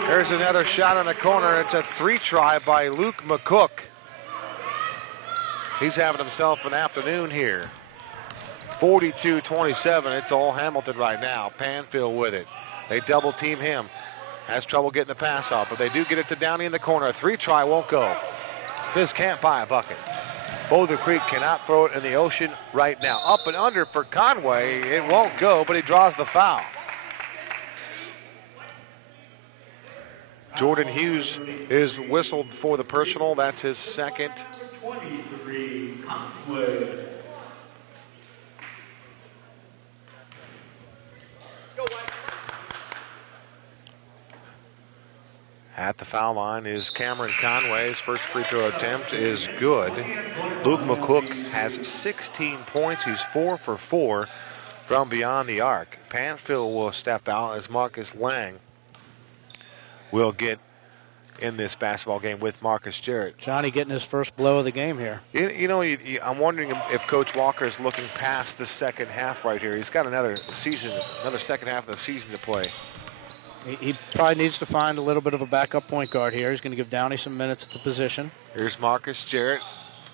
There's another shot in the corner. It's a three-try by Luke McCook. He's having himself an afternoon here. 42-27. It's all Hamilton right now. Panfill with it. They double team him. Has trouble getting the pass off, but they do get it to Downey in the corner. A three-try won't go. This can't buy a bucket. Boulder Creek cannot throw it in the ocean right now. Up and under for Conway. It won't go, but he draws the foul. Jordan Hughes is whistled for the personal. That's his second. 23, Conway. At the foul line is Cameron Conway. His first free throw attempt is good. Luke McCook has 16 points. He's 4 for 4 from beyond the arc. Panfill will step out as Marcus Lang will get in this basketball game with Marcus Jarrett. Johnny getting his first blow of the game here. I'm wondering if Coach Walker is looking past the second half right here. He's got another second half of the season to play. He probably needs to find a little bit of a backup point guard here. He's going to give Downey some minutes at the position. Here's Marcus Jarrett.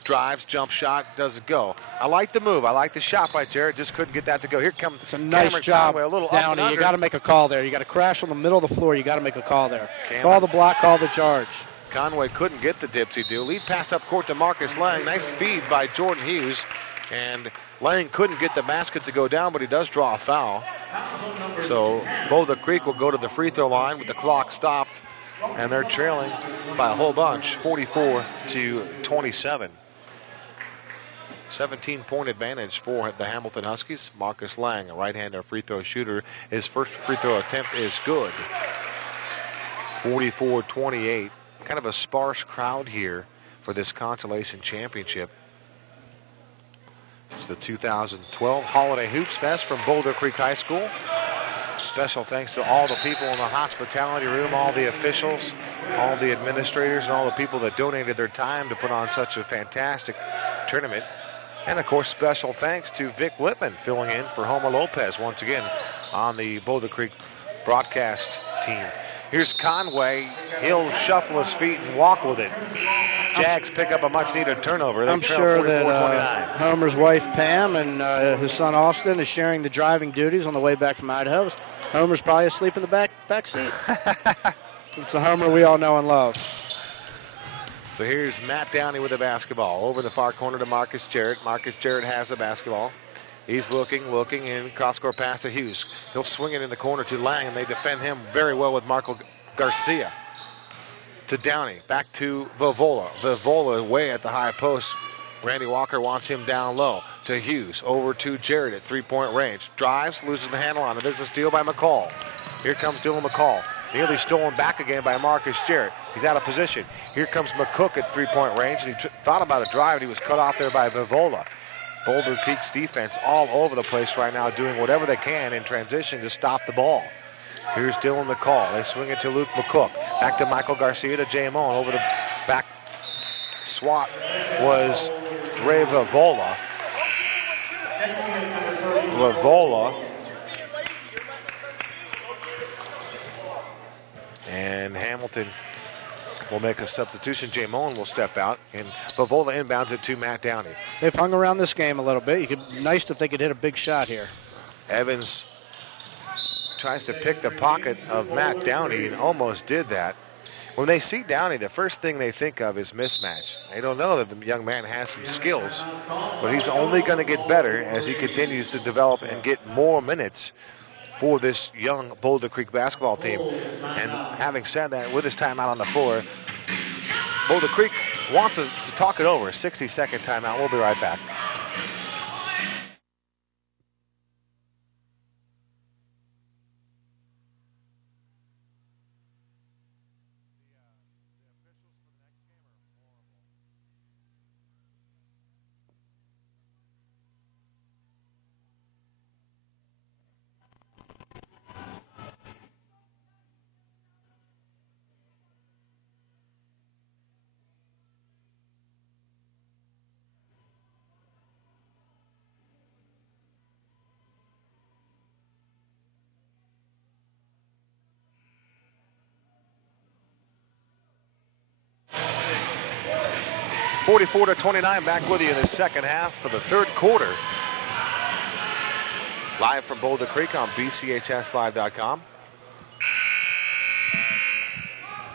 Drives, jump shot, doesn't go. I like the move. I like the shot by Jarrett. Just couldn't get that to go. Here comes it's a nice Cameron job, Conway, a little Downey. You got to make a call there. You got to crash on the middle of the floor. You got to make a call there. Call the block, call the charge. Conway couldn't get the dipsy-do. Lead pass up court to Marcus Lang. Nice feed by Jordan Hughes. And Lang couldn't get the basket to go down, but he does draw a foul. So Boulder Creek will go to the free throw line with the clock stopped, and they're trailing by a whole bunch, 44-27. 17-point advantage for the Hamilton Huskies. Marcus Lang, a right-hander free throw shooter. His first free throw attempt is good. 44-28. Kind of a sparse crowd here for this consolation championship. It's the 2012 Holiday Hoops Fest from Boulder Creek High School. Special thanks to all the people in the hospitality room, all the officials, all the administrators, and all the people that donated their time to put on such a fantastic tournament. And, of course, special thanks to Vic Whitman filling in for Homer Lopez once again on the Boulder Creek broadcast team. Here's Conway. He'll shuffle his feet and walk with it. Jags pick up a much-needed turnover. I'm sure that Homer's wife, Pam, and his son, Austin, is sharing the driving duties on the way back from Idaho. Homer's probably asleep in the back seat. It's the Homer we all know and love. So here's Matt Downey with the basketball. Over the far corner to Marcus Jarrett. Marcus Jarrett has the basketball. He's looking, and cross-court pass to Hughes. He'll swing it in the corner to Lang, and they defend him very well with Marco Garcia. To Downey, back to Vivola. Vivola way at the high post. Randy Walker wants him down low. To Hughes, over to Jarrett at three-point range. Drives, loses the handle on it. There's a steal by McCall. Here comes Dylan McCall. Nearly stolen back again by Marcus Jarrett. He's out of position. Here comes McCook at three-point range, and he thought about a drive, and he was cut off there by Vivola. Boulder Creek's defense all over the place right now, doing whatever they can in transition to stop the ball. Here's Dylan McCall. They swing it to Luke McCook. Back to Michael Garcia to Jay Moen. Over the back swat was Ray Vivola. And Hamilton will make a substitution. Jay Moen will step out, and Vivola inbounds it to Matt Downey. They've hung around this game a little bit. Nice if they could hit a big shot here. Evans tries to pick the pocket of Matt Downey and almost did that. When they see Downey, the first thing they think of is mismatch. They don't know that the young man has some skills, but he's only going to get better as he continues to develop and get more minutes for this young Boulder Creek basketball team. And having said that, with his timeout on the floor, Boulder Creek wants us to talk it over. 60-second timeout. We'll be right back. (44-29), back with you in the second half for the third quarter. Live from Boulder Creek on BCHSLive.com.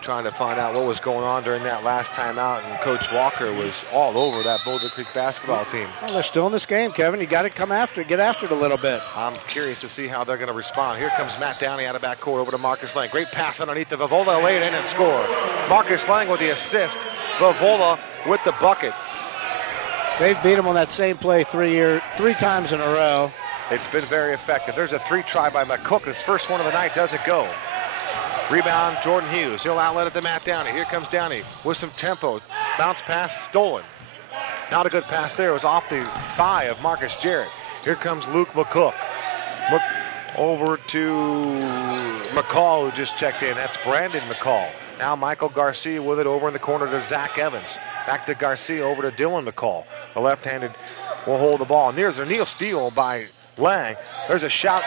trying to find out what was going on during that last timeout, and Coach Walker was all over that Boulder Creek basketball team. Well, they're still in this game, Kevin. You got to get after it a little bit. I'm curious to see how they're going to respond. Here comes Matt Downey out of backcourt over to Marcus Lang. Great pass underneath of Vavola, lay it in and score. Marcus Lang with the assist. Vavola with the bucket. They've beat him on that same play three times in a row. It's been very effective. There's a 3 try by McCook. His first one of the night doesn't go. Rebound, Jordan Hughes. He'll outlet it to Matt Downey. Here comes Downey with some tempo. Bounce pass, stolen. Not a good pass there. It was off the thigh of Marcus Jarrett. Here comes Luke McCook. Over to McCall, who just checked in. That's Brandon McCall. Now Michael Garcia with it over in the corner to Zach Evans. Back to Garcia, over to Dylan McCall. The left-handed will hold the ball. And there's a Neal steal by Lang. There's a shot,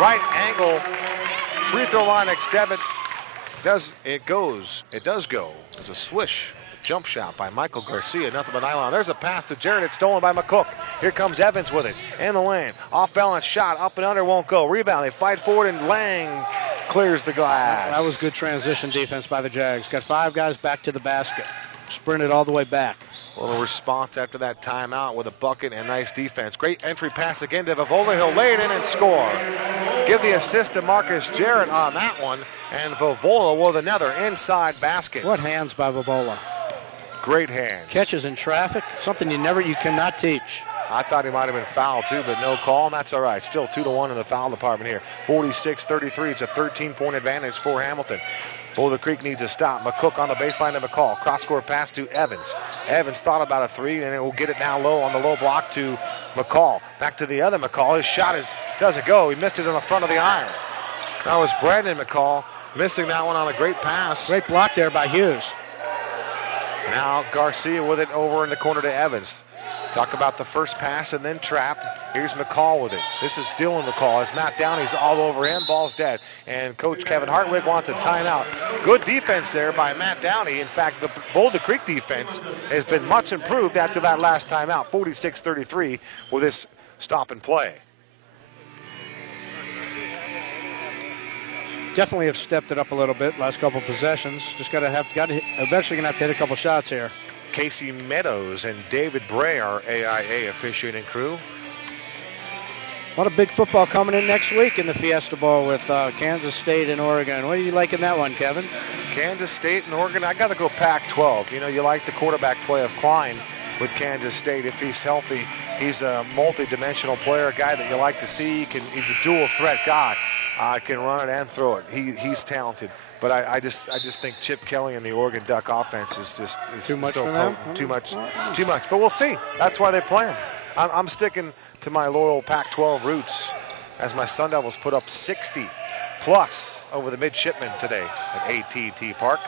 right angle, free throw line extended. It does go. There's a swish. It's a jump shot by Michael Garcia. Nothing but nylon. There's a pass to Jarrett. It's stolen by McCook. Here comes Evans with it. In the lane. Off balance shot. Up and under won't go. Rebound. They fight forward and Lang clears the glass. That was good transition defense by the Jags. Got 5 guys back to the basket. Sprinted all the way back. A little response after that timeout with a bucket and nice defense. Great entry pass again to Vavola. He'll lay it in and score. Give the assist to Marcus Jarrett on that one. And Vavola with another inside basket. What hands by Vavola. Great hands. Catches in traffic, something you cannot teach. I thought he might have been fouled too, but no call, and that's all right. Still 2-1 in the foul department here. 46-33. It's a 13-point advantage for Hamilton. Boulder Creek needs a stop. McCook on the baseline to McCall. Cross-court pass to Evans. Evans thought about a 3, and it will get it now low on the low block to McCall. Back to the other McCall. His shot doesn't go. He missed it on the front of the iron. That was Brandon McCall missing that one on a great pass. Great block there by Hughes. Now Garcia with it over in the corner to Evans. Talk about the first pass and then trap. Here's McCall with it. This is Dylan McCall. It's Matt Downey's all over him. Ball's dead. And Coach Kevin Hartwig wants a timeout. Good defense there by Matt Downey. In fact, the Boulder Creek defense has been much improved after that last timeout. 46-33 with this stop and play. Definitely have stepped it up a little bit last couple possessions. Just eventually gonna have to hit a couple shots here. Casey Meadows and David Bray are AIA officiating crew. A lot of big football coming in next week in the Fiesta Bowl with Kansas State and Oregon. What do you like in that one, Kevin? Kansas State and Oregon, I got to go Pac-12. You know, you like the quarterback play of Klein with Kansas State. If he's healthy, he's a multi-dimensional player, a guy that you like to see. He's a dual threat guy. Can run it and throw it. He's talented. But I just think Chip Kelly and the Oregon Duck offense is too much so for them? Too much. But we'll see. That's why they play them. I'm sticking to my loyal Pac-12 roots as my Sun Devils put up 60 plus over the midshipmen today at AT&T Park.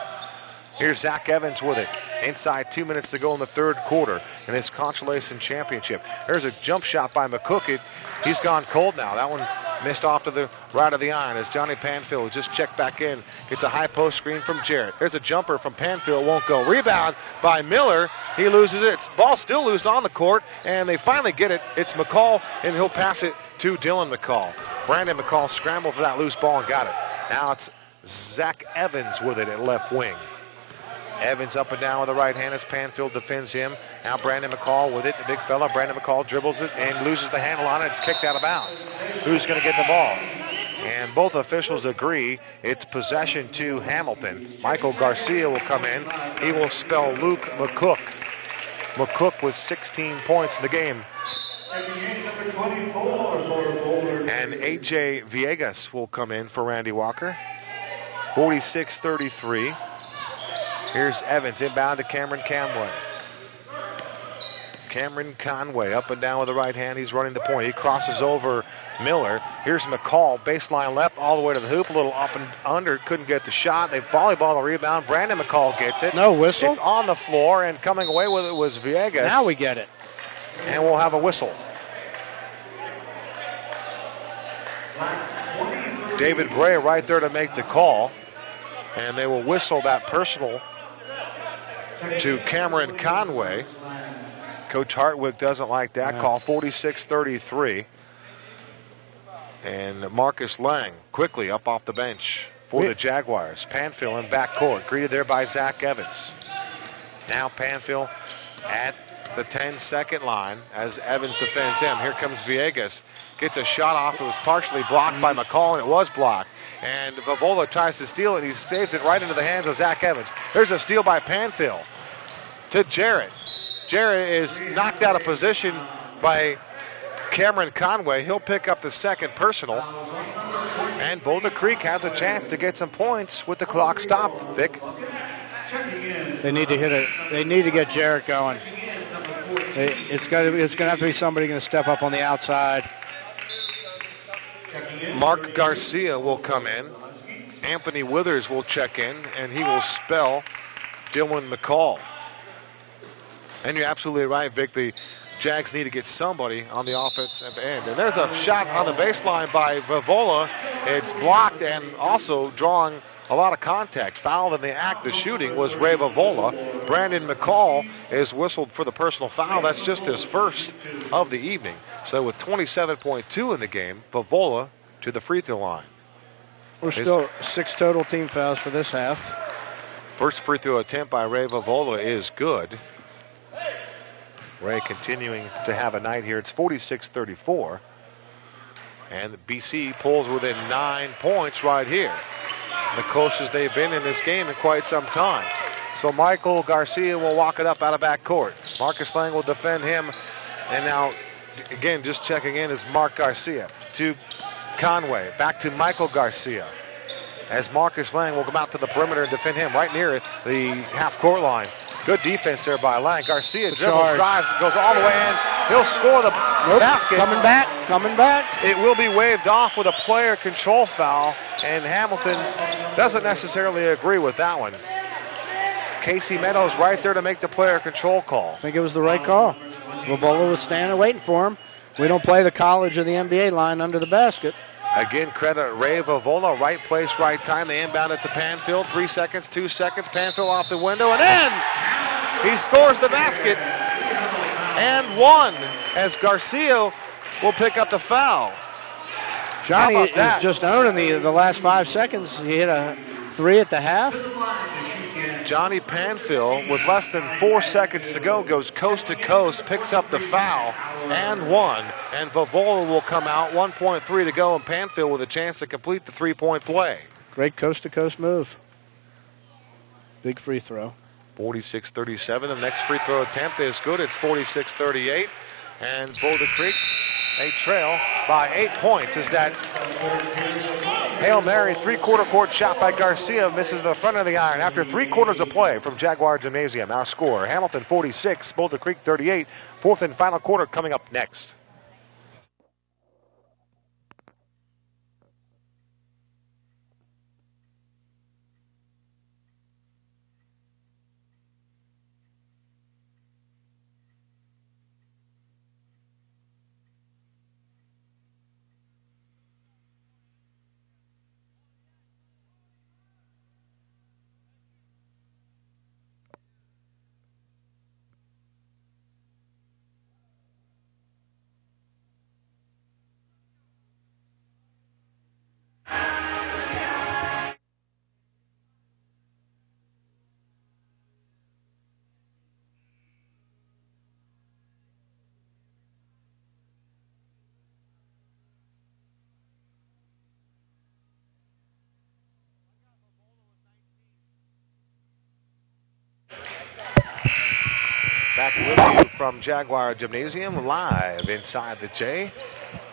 Here's Zach Evans with it. Inside 2 minutes to go in the third quarter in this Consolation Championship. There's a jump shot by McCook. He's gone cold now. That one missed off to the right of the iron as Johnny Panfield just checked back in. Gets a high post screen from Jarrett. There's a jumper from Panfield, won't go. Rebound by Miller. He loses it. Ball still loose on the court, and they finally get it. It's McCall, and he'll pass it to Dylan McCall. Brandon McCall scrambled for that loose ball and got it. Now it's Zach Evans with it at left wing. Evans up and down with the right hand as Panfield defends him. Now Brandon McCall with it, the big fella. Brandon McCall dribbles it and loses the handle on it. It's kicked out of bounds. Who's going to get the ball? And both officials agree it's possession to Hamilton. Michael Garcia will come in. He will spell Luke McCook. McCook with 16 points in the game. And A.J. Villegas will come in for Randy Walker. 46-33. Here's Evans inbound to Cameron Conway. Cameron Conway up and down with the right hand. He's running the point. He crosses over Miller. Here's McCall, baseline left all the way to the hoop. A little up and under. Couldn't get the shot. They volleyball the rebound. Brandon McCall gets it. No whistle? It's on the floor, and coming away with it was Villegas. Now we get it. And we'll have a whistle. David Bray right there to make the call. And they will whistle that personal to Cameron Conway. Coach Hartwig doesn't like that call. 46-33. And Marcus Lang quickly up off the bench for the Jaguars. Panfill in backcourt, greeted there by Zach Evans. Now Panfill at the 10-second line as Evans defends him. Here comes Villegas. Gets a shot off. It was partially blocked by McCall, and it was blocked. And Vavola tries to steal it. He saves it right into the hands of Zach Evans. There's a steal by Panfill to Jarrett. Jarrett is knocked out of position by Cameron Conway. He'll pick up the second personal. And Boulder Creek has a chance to get some points with the clock stopped, Vic. They need to hit it. They need to get Jarrett going. It's going to have to be somebody going to step up on the outside. Mark Garcia will come in. Anthony Withers will check in, and he will spell Dylan McCall. And you're absolutely right, Vic. The Jags need to get somebody on the offensive end. And there's a shot on the baseline by Vavola. It's blocked and also drawing a lot of contact. Fouled in the act of shooting was Ray Vavola. Brandon McCall is whistled for the personal foul. That's just his first of the evening. So with 27.2 in the game, Vavola to the free throw line. We're still 6 total team fouls for this half. First free throw attempt by Ray Vavola is good. Ray continuing to have a night here. It's 46-34. And the BC pulls within 9 points right here. The closest they've been in this game in quite some time. So Michael Garcia will walk it up out of backcourt. Marcus Lang will defend him. And now, again, just checking in is Mark Garcia to Conway. Back to Michael Garcia. As Marcus Lang will come out to the perimeter and defend him right near the half-court line. Good defense there by Lang. Garcia dribbles, drives, goes all the way in. He'll score the basket. Coming back. It will be waved off with a player control foul, and Hamilton doesn't necessarily agree with that one. Casey Meadows right there to make the player control call. I think it was the right call. Vavola was standing waiting for him. We don't play the college or the NBA line under the basket. Again, credit Ray Vavola, right place, right time. They inbound it to Panfill. 3 seconds, 2 seconds. Panfill off the window, and then he scores the basket. And one, as Garcia will pick up the foul. Johnny is just owning the last 5 seconds. He hit a 3 at the half. Johnny Panfill, with less than 4 seconds to go, goes coast to coast, picks up the foul, and one. And Vavola will come out, 1.3 to go, and Panfill with a chance to complete the three-point play. Great coast-to-coast move. Big free throw. 46-37. The next free throw attempt is good. It's 46-38. And Boulder Creek, they trail by 8 points. Is that Hail Mary three-quarter court shot by Garcia misses the front of the iron after 3 quarters of play from Jaguar Gymnasium. Our score, Hamilton 46, Boulder Creek 38. Fourth and final quarter coming up next. Back with you from Jaguar Gymnasium, live inside the J.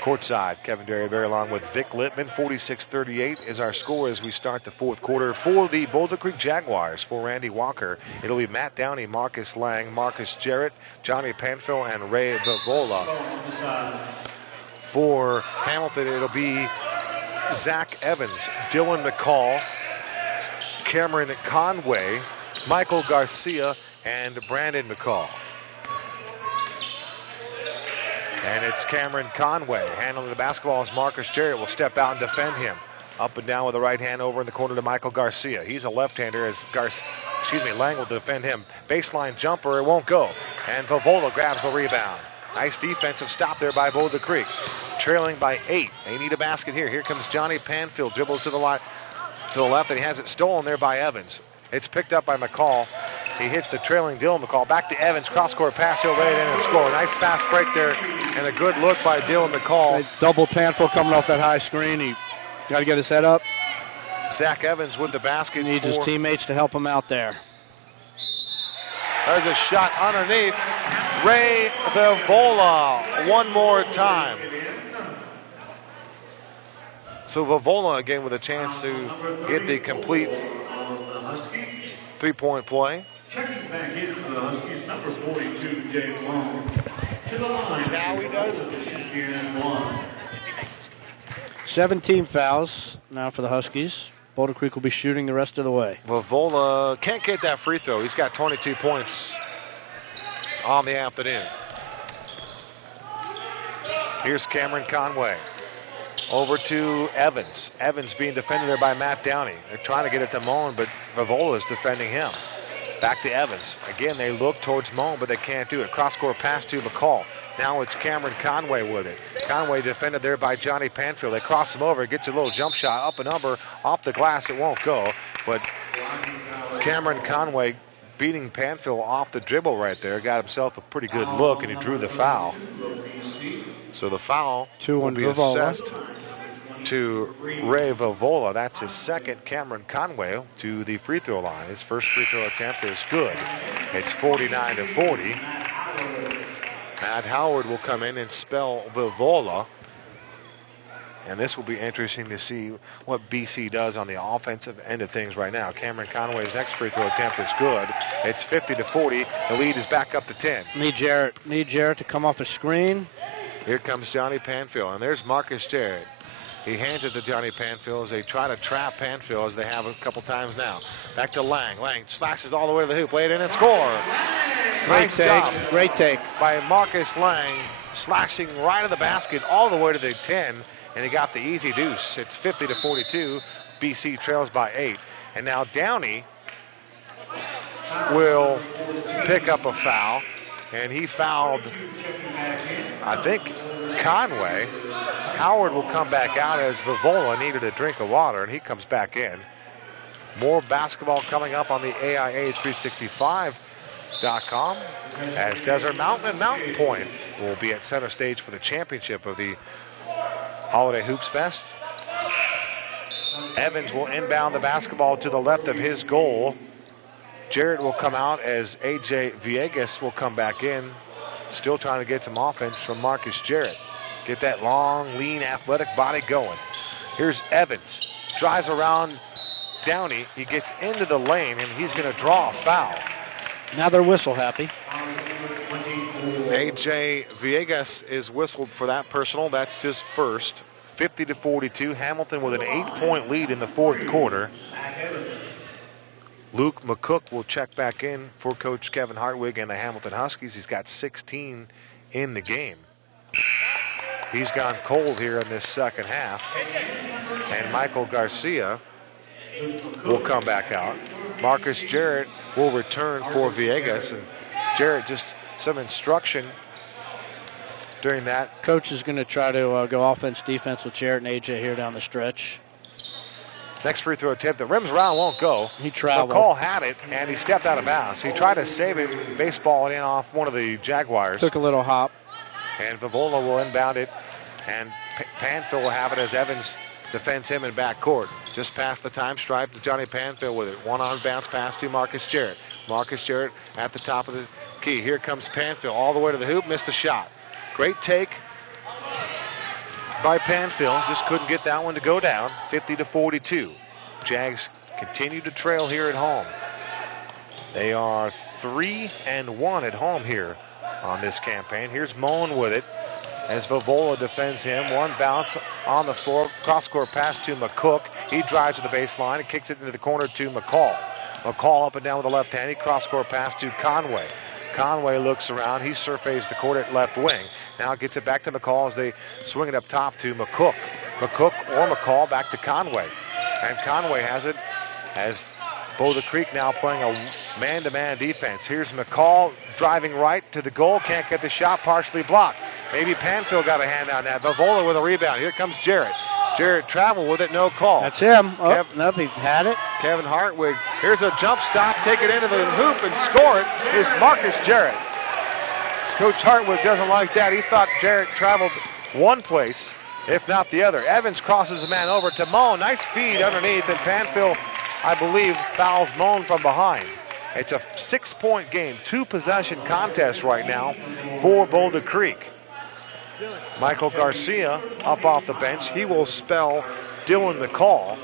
Courtside, Kevin Derryberry along with Vic Littman. 46-38 is our score as we start the fourth quarter for the Boulder Creek Jaguars. For Randy Walker, it'll be Matt Downey, Marcus Lang, Marcus Jarrett, Johnny Panfill, and Ray Vavola. For Hamilton, it'll be Zach Evans, Dylan McCall, Cameron Conway, Michael Garcia, and Brandon McCall. And it's Cameron Conway handling the basketball as Marcus Jarrett will step out and defend him. Up and down with the right hand over in the corner to Michael Garcia. He's a left-hander as Lang will defend him. Baseline jumper, it won't go. And Vavola grabs the rebound. Nice defensive stop there by Boulder Creek. Trailing by 8. They need a basket here. Here comes Johnny Panfill, dribbles to the line. to the left, and he has it stolen there by Evans. It's picked up by McCall. He hits the trailing Dylan McCall. Back to Evans. Cross-court pass. He'll lay it in and score. Nice fast break there, and a good look by Dylan McCall. Double Panfill coming off that high screen. He got to get his head up. Zach Evans with the basket. He needs his teammates to help him out there. There's a shot underneath. Ray Vivola one more time. So Vivola again with a chance to get the complete three-point play. Checking back in for the Huskies, number 42, Jay Long. To the line. Now he does. 17 fouls now for the Huskies. Boulder Creek will be shooting the rest of the way. Vivola can't get that free throw. He's got 22 points on the afternoon. Here's Cameron Conway. Over to Evans. Evans being defended there by Matt Downey. They're trying to get it to Moan, but Vivola is defending him. Back to Evans. Again, they look towards Moan, but they can't do it. Cross-court pass to McCall. Now it's Cameron Conway with it. Conway defended there by Johnny Panfield. They cross him over. Gets a little jump shot up and over. Off the glass, it won't go. But Cameron Conway beating Panfield off the dribble right there. Got himself a pretty good look, and he drew the foul. So the foul will be assessed to Ray Vivola. That's his second. Cameron Conway to the free throw line. His first free throw attempt is good. It's 49-40. Matt Howard will come in and spell Vivola. And this will be interesting to see what BC does on the offensive end of things right now. Cameron Conway's next free throw attempt is good. It's 50-40. The lead is back up to 10. Need Jarrett to come off a screen. Here comes Johnny Panfield, and there's Marcus Jarrett. He hands it to Johnny Panfield as they try to trap Panfield, as they have a couple times now. Back to Lang. Lang slashes all the way to the hoop, lay it in and score. Nice job. Great take by Marcus Lang, slashing right at the basket all the way to the 10, and he got the easy deuce. It's 50-42. BC trails by 8. And now Downey will pick up a foul, and he fouled, I think, Conway. Howard will come back out as Vivola needed a drink of water, and he comes back in. More basketball coming up on the AIA365.com as Desert Mountain and Mountain Point will be at center stage for the championship of the Holiday Hoops Fest. Evans will inbound the basketball to the left of his goal. Jarrett will come out as A.J. Villegas will come back in. Still trying to get some offense from Marcus Jarrett. Get that long, lean, athletic body going. Here's Evans. Drives around Downey. He gets into the lane, and he's going to draw a foul. Now they're whistle happy. A.J. Villegas is whistled for that personal. That's his first. 50-42. Hamilton with an 8-point lead in the fourth quarter. Luke McCook will check back in for Coach Kevin Hartwig and the Hamilton Huskies. He's got 16 in the game. He's gone cold here in this second half. And Michael Garcia will come back out. Marcus Jarrett will return for Villegas. And Jarrett, just some instruction during that. Coach is going to try to go offense, defense with Jarrett and AJ here down the stretch. Next free throw attempt. The rims around won't go. He traveled. McCall had it, and he stepped out of bounds. He tried to save it, baseball it in off one of the Jaguars. Took a little hop. And Vivola will inbound it, and Panfield will have it as Evans defends him in backcourt. Just past the time stripe to Johnny Panfield with it. One on bounce pass to Marcus Jarrett. Marcus Jarrett at the top of the key. Here comes Panfield all the way to the hoop, missed the shot. Great take by Panfield. Just couldn't get that one to go down. 50-42. Jags continue to trail here at home. They are 3-1 at home here on this campaign. Here's Moan with it as Vivola defends him. One bounce on the floor. Cross-court pass to McCook. He drives to the baseline and kicks it into the corner to McCall. McCall up and down with the left hand. He cross-court pass to Conway. Conway looks around. He surveys the court at left wing. Now gets it back to McCall as they swing it up top to McCook. McCook or McCall back to Conway. And Conway has it as Boulder Creek now playing a man-to-man defense. Here's McCall driving right to the goal. Can't get the shot, partially blocked. Maybe Panfield got a hand on that. Vivola with a rebound. Here comes Jarrett. Jarrett traveled with it, no call. That's him. Oh, nope, he's had it. Kevin Hartwig, here's a jump stop, take it into the hoop and score it, is Marcus Jarrett. Coach Hartwig doesn't like that. He thought Jarrett traveled one place, if not the other. Evans crosses the man over to Moan. Nice feed underneath, and Panfill, I believe, fouls Moan from behind. It's a 6-point game, 2-possession contest right now for Boulder Creek. Michael Garcia up off the bench. He will spell Dylan McCall.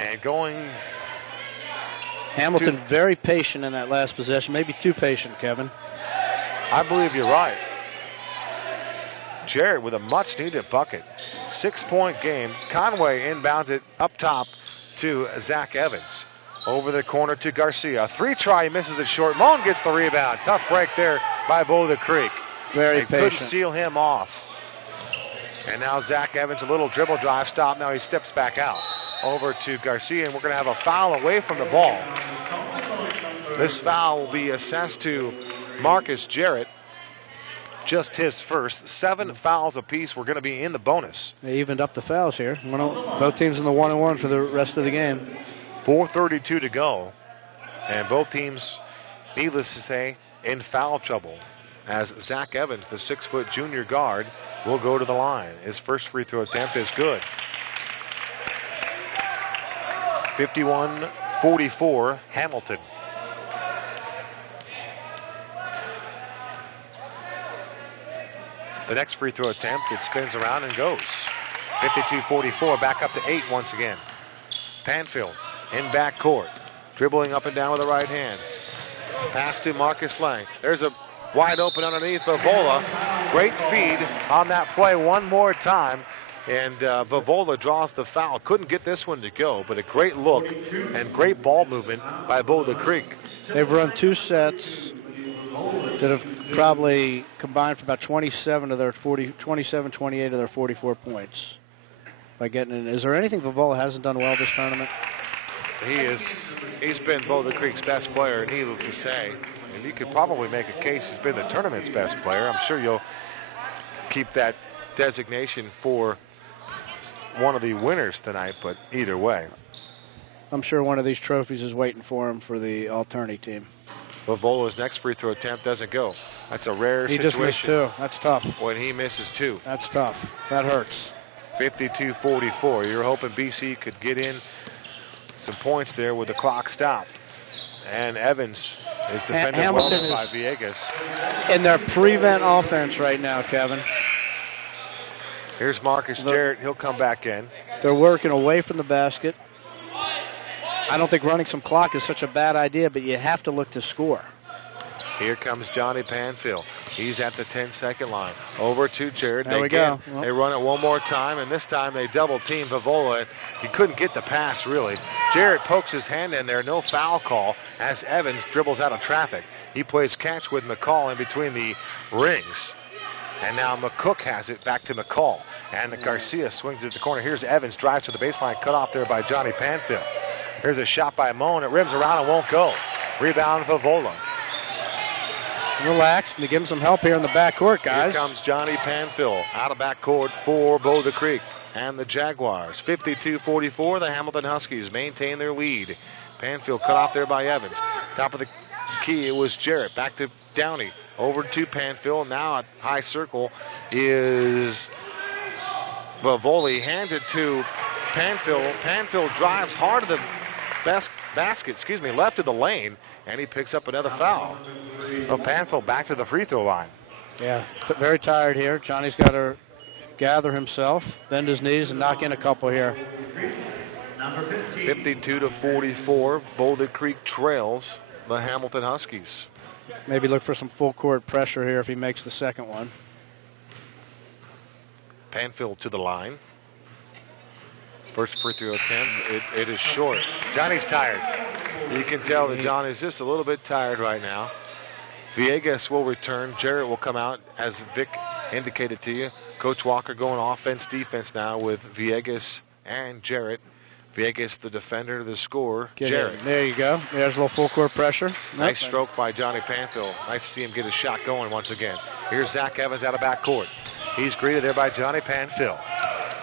And going... Hamilton very patient in that last possession. Maybe too patient, Kevin. I believe you're right. Jarrett with a much-needed bucket. 6-point game. Conway inbounds it up top to Zach Evans. Over the corner to Garcia. 3-try, he misses it short. Moan gets the rebound. Tough break there by Boulder Creek. Very they patient. Couldn't seal him off. And now Zach Evans, a little dribble drive stop. Now he steps back out. Over to Garcia, and we're going to have a foul away from the ball. This foul will be assessed to Marcus Jarrett. Just his first. 7 fouls apiece. We're going to be in the bonus. They evened up the fouls here. Both teams in the 1-1 for the rest of the game. 4:32 to go. And both teams, needless to say, in foul trouble. As Zach Evans, the 6-foot junior guard, will go to the line. His first free throw attempt is good. 51-44, Hamilton. The next free throw attempt, it spins around and goes. 52-44, back up to 8 once again. Panfill in backcourt, dribbling up and down with the right hand. Pass to Marcus Lang. There's a wide open underneath Vavola. Great feed on that play one more time. And Vavola draws the foul. Couldn't get this one to go, but a great look and great ball movement by Boulder Creek. They've run 2 sets that have probably combined for about 27 of their 28 of their 44 points. By getting in. Is there anything Vavola hasn't done well this tournament? He's been Boulder Creek's best player, needless to say. And you could probably make a case he's been the tournament's best player. I'm sure you'll keep that designation for one of the winners tonight, but either way. I'm sure one of these trophies is waiting for him for the Alternate team. Vavola's next free throw attempt doesn't go. That's a rare situation. He just missed 2. That's tough. When he misses 2. That's tough. That hurts. 52-44. You're hoping BC could get in some points there with the clock stopped. And Evans is defended well by Villegas. In their prevent offense right now, Kevin. Here's Marcus Jarrett. He'll come back in. They're working away from the basket. I don't think running some clock is such a bad idea, but you have to look to score. Here comes Johnny Panfill. He's at the 10-second line. Over to Jarrett. There we go. They run it one more time, and this time they double-team Vavola. He couldn't get the pass, really. Jarrett pokes his hand in there. No foul call as Evans dribbles out of traffic. He plays catch with McCall in between the rings. And now McCook has it back to McCall. And Garcia swings it to the corner. Here's Evans, drives to the baseline, cut off there by Johnny Panfill. Here's a shot by Moan. It rims around and won't go. Rebound Vavola. Relax and give him some help here in the backcourt, guys. Here comes Johnny Panfill out of backcourt for Boulder Creek and the Jaguars. 52-44, the Hamilton Huskies maintain their lead. Panfill cut off there by Evans. Top of the key, it was Jarrett. Back to Downey. Over to Panfill. Now at high circle is Vavoli. Hands it to Panfill. Panfill drives hard to the basket, left of the lane, and he picks up another foul. Well, Panfill back to the free throw line. Yeah, very tired here. Johnny's got to gather himself, bend his knees, and knock in a couple here. 52-44, Boulder Creek trails the Hamilton Huskies. Maybe look for some full court pressure here if he makes the second one. Panfill to the line. First free throw attempt, it is short. Johnny's tired. You can tell that John is just a little bit tired right now. Villegas will return. Jarrett will come out, as Vic indicated to you. Coach Walker going offense, defense now with Villegas and Jarrett. Villegas, the defender, the scorer, Jarrett. There you go. There's a little full court pressure. Nice stroke by Johnny Panfill. Nice to see him get a shot going once again. Here's Zach Evans out of backcourt. He's greeted there by Johnny Panfill.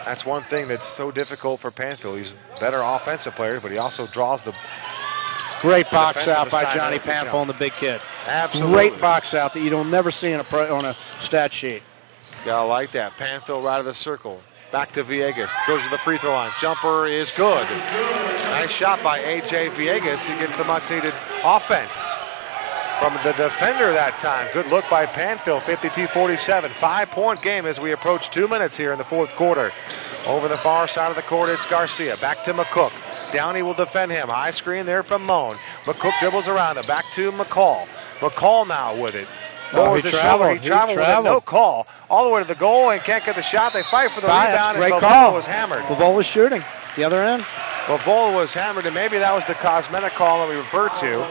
That's one thing that's so difficult for Panfield. He's a better offensive player, but he also draws the Great box out by assignment Johnny to count. Panfield and the big kid. Absolutely. Great box out that you don't never see on a stat sheet. Gotta like that. Panfield right of the circle. Back to Villegas. Goes to the free throw line. Jumper is good. Nice shot by A.J. Villegas. He gets the much-needed offense from the defender that time. Good look by Panfield, 52-47. 5-point game as we approach 2 minutes here in the fourth quarter. Over the far side of the court, it's Garcia. Back to McCook. Downey will defend him. High screen there from Moan. McCook dribbles around him. Back to McCall. McCall now with it. Lowers the shoulder. He traveled with it. No call. All the way to the goal and can't get the shot. They fight for the rebound. Great and call. Was hammered. Vavola shooting. The other end. Vavola was hammered, and maybe that was the cosmetic call that we referred to.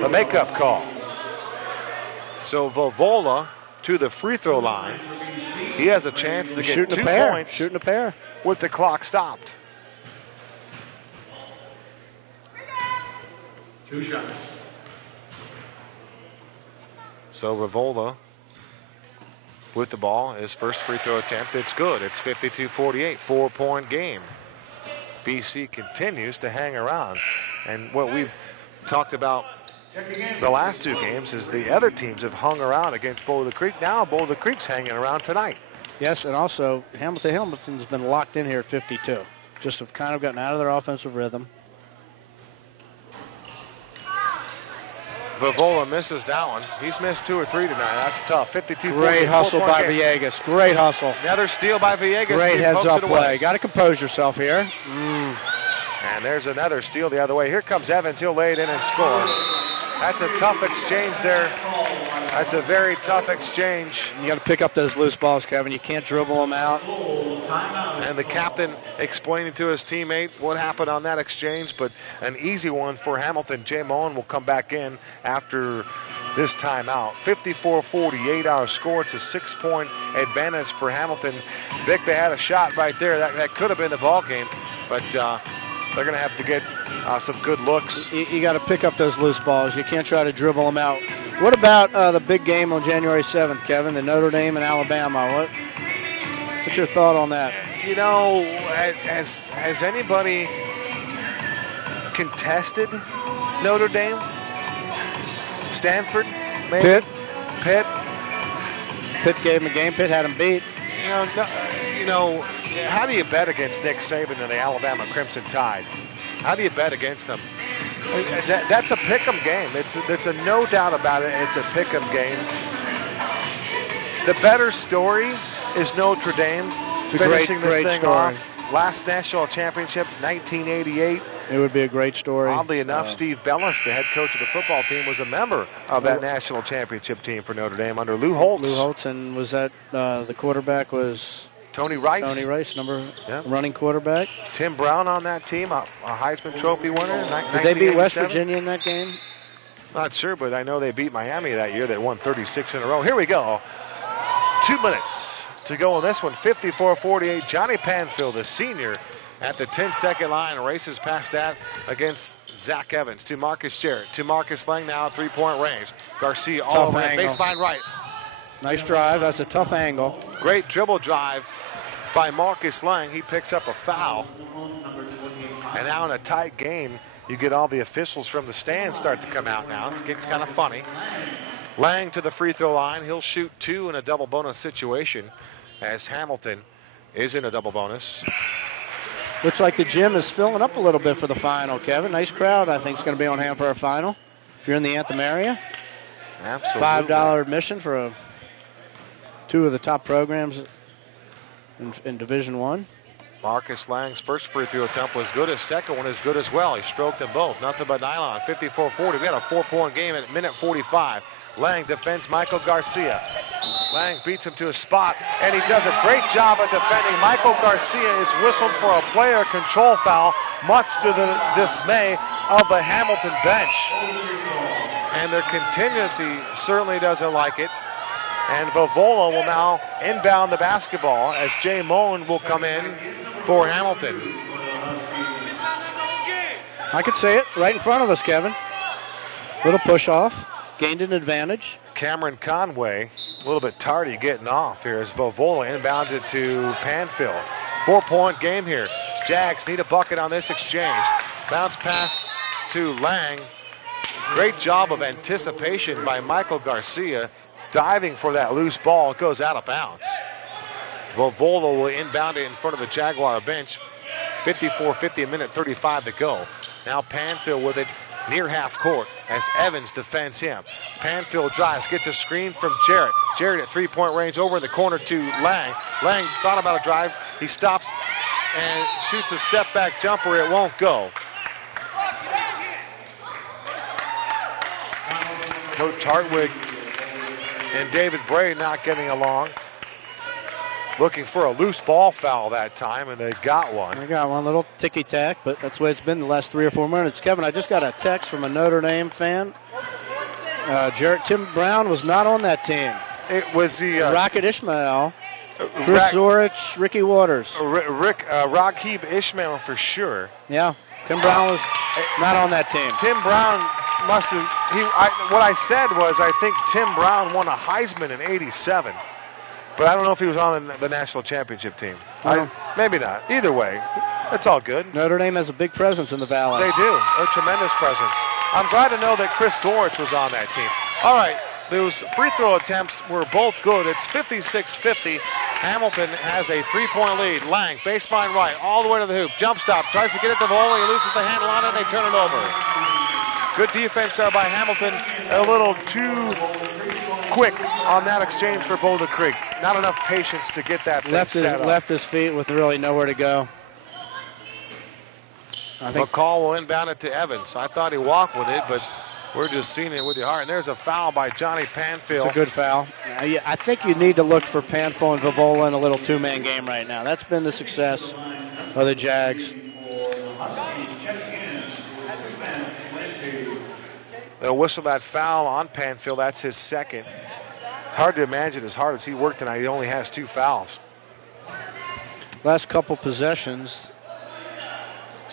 The makeup call. So Vavola to the free throw line. He has a chance to get 2 points. Shooting a pair. With the clock stopped. 2 shots. So Vavola with the ball, his first free throw attempt, it's good. It's 52-48, 4-point game. BC continues to hang around. And what we've talked about the last 2 games is the other teams have hung around against Boulder Creek. Now Boulder Creek's hanging around tonight. Yes, and also Hamilton's been locked in here at 52. Just have kind of gotten out of their offensive rhythm. Vavola misses that one. He's missed 2 or 3 tonight. That's tough. 52-48. Great hustle by Villegas. Great hustle. Another steal by Villegas. Great heads-up play. Got to compose yourself here. And there's another steal the other way. Here comes Evans. He'll lay it in and score. That's a tough exchange there. That's a very tough exchange. You got to pick up those loose balls, Kevin. You can't dribble them out. And the captain explaining to his teammate what happened on that exchange, but an easy one for Hamilton. Jay Moen will come back in after this timeout. 54-48 our score. It's a 6-point advantage for Hamilton. Vic, they had a shot right there. That could have been the ball game, but they're going to have to get some good looks. You got to pick up those loose balls. You can't try to dribble them out. What about the big game on January 7th, Kevin, the Notre Dame and Alabama? What's your thought on that? You know, has anybody contested Notre Dame? Stanford, maybe? Pitt. Pitt gave him a game. Pitt had him beat. How do you bet against Nick Saban and the Alabama Crimson Tide? How do you bet against them? That's a pick'em game. It's a no doubt about it. It's a pick'em game. The better story is Notre Dame finishing this thing off. Last national championship, 1988. It would be a great story. Oddly enough, Steve Bellis, the head coach of the football team, was a member of that national championship team for Notre Dame under Lou Holtz. Lou Holtz, and was that the quarterback was Tony Rice. Tony Rice, running quarterback. Tim Brown on that team, a Heisman Trophy winner. Did they beat West Virginia in that game? Not sure, but I know they beat Miami that year. They won 36 in a row. Here we go. 2 minutes to go in this one. 54-48. Johnny Panfield, the senior, at the 10-second line, races past that against Zach Evans to Marcus Jarrett. To Marcus Lang now at 3-point range. Garcia all over the baseline right. Nice drive. That's a tough angle. Great dribble drive by Marcus Lang. He picks up a foul. And now in a tight game, you get all the officials from the stands start to come out now. It gets kind of funny. Lang to the free throw line. He'll shoot 2 in a double bonus situation as Hamilton is in a double bonus. Looks like the gym is filling up a little bit for the final, Kevin. Nice crowd, I think, is going to be on hand for our final. If you're in the Anthem area. Absolutely. $5 admission for 2 of the top programs in Division I. Marcus Lang's first free throw attempt was good. His second one is good as well. He stroked them both. Nothing but nylon. 54-40. We had a 4-point game at minute 45. Lang defends Michael Garcia. Lang beats him to a spot, and he does a great job of defending. Michael Garcia is whistled for a player control foul, much to the dismay of the Hamilton bench. And their contingency certainly doesn't like it. And Vavola will now inbound the basketball as Jay Moen will come in for Hamilton. I could say it right in front of us, Kevin. Little push off, gained an advantage. Cameron Conway, a little bit tardy getting off here as Vavola inbounded to Panfield. 4-point game here. Jags need a bucket on this exchange. Bounce pass to Lang. Great job of anticipation by Michael Garcia, diving for that loose ball. It goes out of bounds. Vovola will inbound it in front of the Jaguar bench. 54-50, a minute 35 to go. Now Panfill with it near half court as Evans defends him. Panfill drives, gets a screen from Jarrett. Jarrett at three-point range over in the corner to Lang. Lang thought about a drive. He stops and shoots a step-back jumper. It won't go. Coach Hartwig and David Bray not getting along. Looking for a loose ball foul that time, and they got one. They got one little ticky-tack, but that's the way it's been the last 3 or 4 minutes. Kevin, I just got a text from a Notre Dame fan. Tim Brown was not on that team. It was the Rocket Ishmael, Chris Zorich, Ricky Waters. Raghib Ishmael for sure. Yeah, Tim Brown was not on that team. Tim Brown must have. What I said was I think Tim Brown won a Heisman in '87. But I don't know if he was on the national championship team. Maybe not. Either way, it's all good. Notre Dame has a big presence in the Valley. They do. A tremendous presence. I'm glad to know that Chris Zorich was on that team. All right, those free throw attempts were both good. It's 56-50. Hamilton has a 3-point lead. Lang, baseline right, all the way to the hoop. Jump stop, tries to get it to Volley. He loses the handle on it, and they turn it over. Good defense there by Hamilton. A little too quick on that exchange for Boulder Creek. Not enough patience to get that set up. Left his feet with really nowhere to go. I think McCall will inbound it to Evans. I thought he walked with it, but we're just seeing it with your heart. And there's a foul by Johnny Panfill. It's a good foul. I think you need to look for Panfill and Vovola in a little two-man game right now. That's been the success of the Jags. They'll whistle that foul on Panfill. That's his second. Hard to imagine as hard as he worked tonight, he only has 2 fouls. Last couple possessions,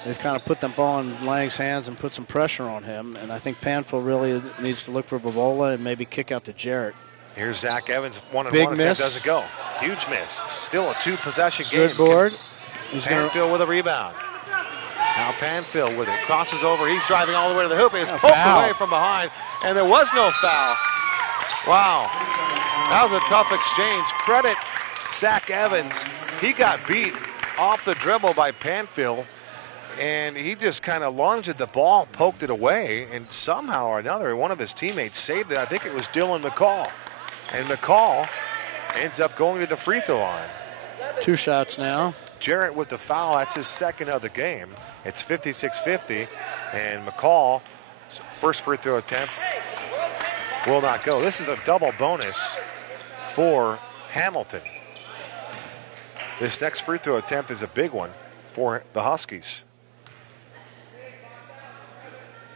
they've kind of put the ball in Lang's hands and put some pressure on him. And I think Panfill really needs to look for Vovola and maybe kick out to Jarrett. Here's Zach Evans, 1-and-1. Big miss. Doesn't go. Huge miss. Still a 2-possession game. Good board. Panfill with a rebound. Now Panfill with it. Crosses over. He's driving all the way to the hoop. He's poked away from behind. And there was no foul. Wow. That was a tough exchange. Credit Zach Evans. He got beat off the dribble by Panfill. And he just kind of lunged at the ball, poked it away. And somehow or another, one of his teammates saved it. I think it was Dylan McCall. And McCall ends up going to the free throw line. 2 shots now. Jarrett with the foul. That's his second of the game. It's 56-50, and McCall, first free throw attempt, will not go. This is a double bonus for Hamilton. This next free throw attempt is a big one for the Huskies.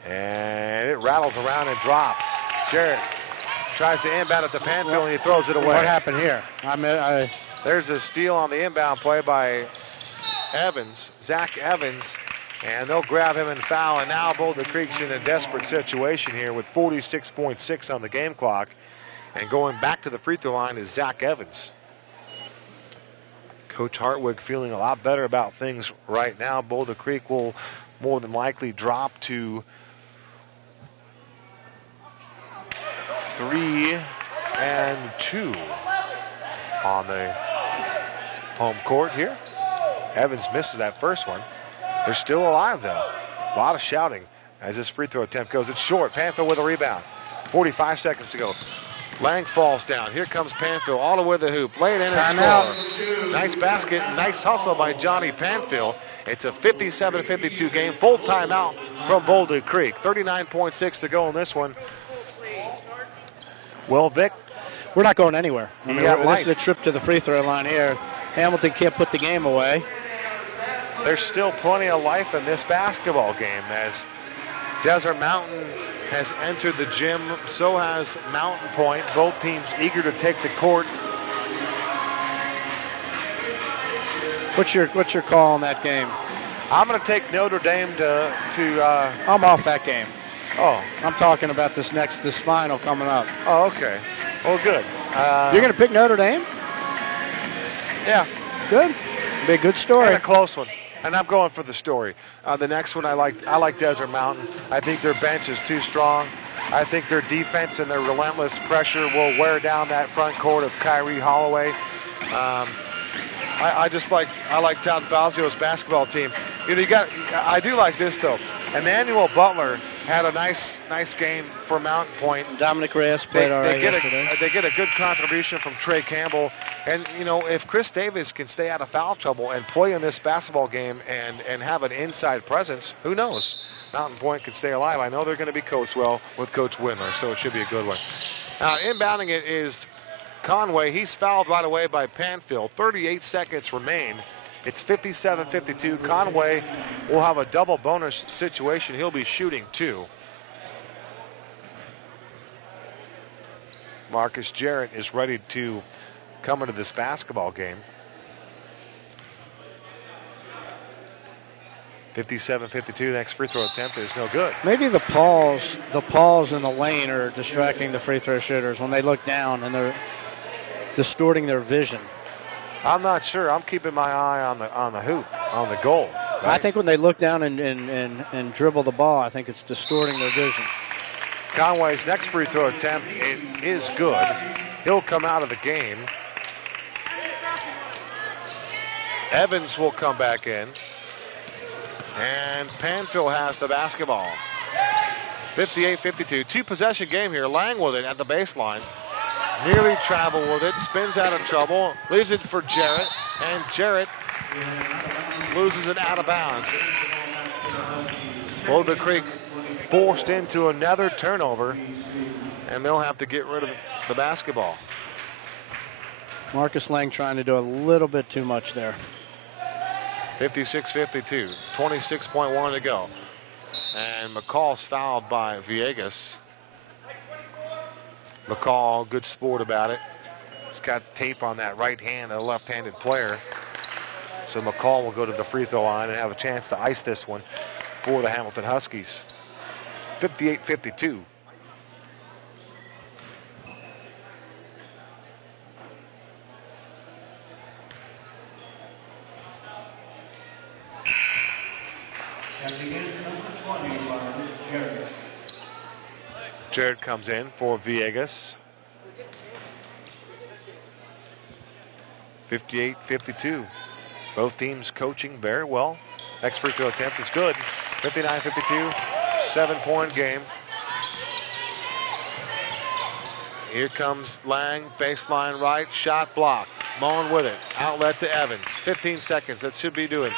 And it rattles around and drops. Jarrett tries to inbound at the Panfill, and he throws it away. What happened here? There's a steal on the inbound play by Evans, Zach Evans, and they'll grab him and foul. And now Boulder Creek's in a desperate situation here with 46.6 on the game clock. And going back to the free throw line is Zach Evans. Coach Hartwig feeling a lot better about things right now. Boulder Creek will more than likely drop to 3-2 on the home court here. Evans misses that first one. They're still alive, though. A lot of shouting as this free throw attempt goes. It's short. Panfill with a rebound. 45 seconds to go. Lang falls down. Here comes Panfill all the way to the hoop. Lay it in and score. Nice basket. Nice hustle by Johnny Panfill. It's a 57-52 game. Full timeout from Boulder Creek. 39.6 to go in this one. Well, Vic, we're not going anywhere. This is a trip to the free throw line here. Hamilton can't put the game away. There's still plenty of life in this basketball game as Desert Mountain has entered the gym. So has Mountain Point. Both teams eager to take the court. What's your call on that game? I'm going to take Notre Dame to I'm off that game. Oh, I'm talking about this final coming up. Oh, okay. Well, good. You're going to pick Notre Dame? Yeah. Good. Be a good story. And a close one. And I'm going for the story. The next one, I like Desert Mountain. I think their bench is too strong. I think their defense and their relentless pressure will wear down that front court of Kyrie Holloway. I like Todd Fazio's basketball team. I do like this though. Emmanuel Butler had a nice game for Mountain Point. Dominic Reyes played all right yesterday. They get a good contribution from Trey Campbell. And, if Chris Davis can stay out of foul trouble and play in this basketball game and have an inside presence, who knows? Mountain Point could stay alive. I know they're going to be coached well with Coach Windler, so it should be a good one. Now, inbounding it is Conway. He's fouled right away by Panfield. 38 seconds remain. It's 57-52. Conway will have a double bonus situation. He'll be shooting 2. Marcus Jarrett is ready to come into this basketball game. 57-52. Next free throw attempt is no good. Maybe the pause in the lane are distracting the free throw shooters when they look down and they're distorting their vision. I'm not sure. I'm keeping my eye on the hoop, on the goal. Right? I think when they look down and dribble the ball, I think it's distorting their vision. Conway's next free throw attempt is good. He'll come out of the game. Evans will come back in. And Panfield has the basketball. 58-52. 2-possession game here. Lang with it at the baseline. Nearly traveled with it. Spins out of trouble. Leaves it for Jarrett. And Jarrett loses it out of bounds. Boulder Creek forced into another turnover. And they'll have to get rid of the basketball. Marcus Lang trying to do a little bit too much there. 56-52, 26.1 to go. And McCall's fouled by Villegas. McCall, good sport about it. He's got tape on that right hand of a left-handed player. So McCall will go to the free throw line and have a chance to ice this one for the Hamilton Huskies. 58-52. Jarrett comes in for Villegas. 58-52. Both teams coaching very well. Next free throw attempt is good. 59-52, 7-point game. Here comes Lang, baseline right, shot blocked. Mullen with it, outlet to Evans. 15 seconds, that should be doing.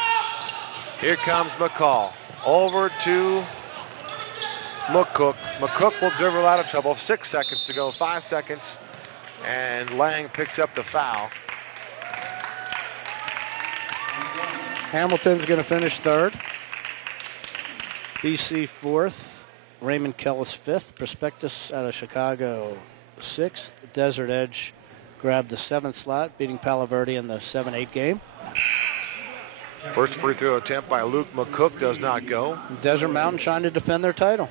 Here comes McCall, over to McCook. McCook will dribble out of trouble. 6 seconds to go, 5 seconds. And Lang picks up the foul. Hamilton's going to finish third. BC fourth. Raymond Kellis fifth. Prospectus out of Chicago sixth. Desert Edge grabbed the 7th slot, beating Palo Verde in the 7-8 game. First free throw attempt by Luke McCook does not go. Desert Mountain trying to defend their title.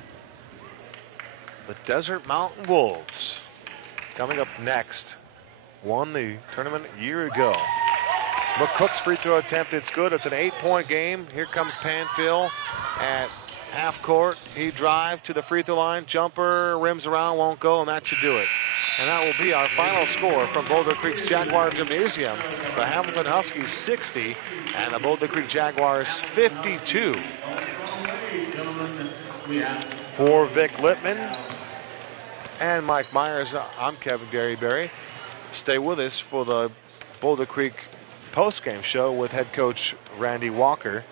The Desert Mountain Wolves coming up next. Won the tournament a year ago. McCook's free throw attempt, it's good. It's an 8-point game. Here comes Panfield at half court. He drives to the free throw line. Jumper, rims around, won't go, and that should do it. And that will be our final score from Boulder Creek's Jaguar Gymnasium. The Hamilton Huskies 60 and the Boulder Creek Jaguars 52. For Vic Lippman and Mike Myers, I'm Kevin Derryberry. Stay with us for the Boulder Creek post-game show with head coach Randy Walker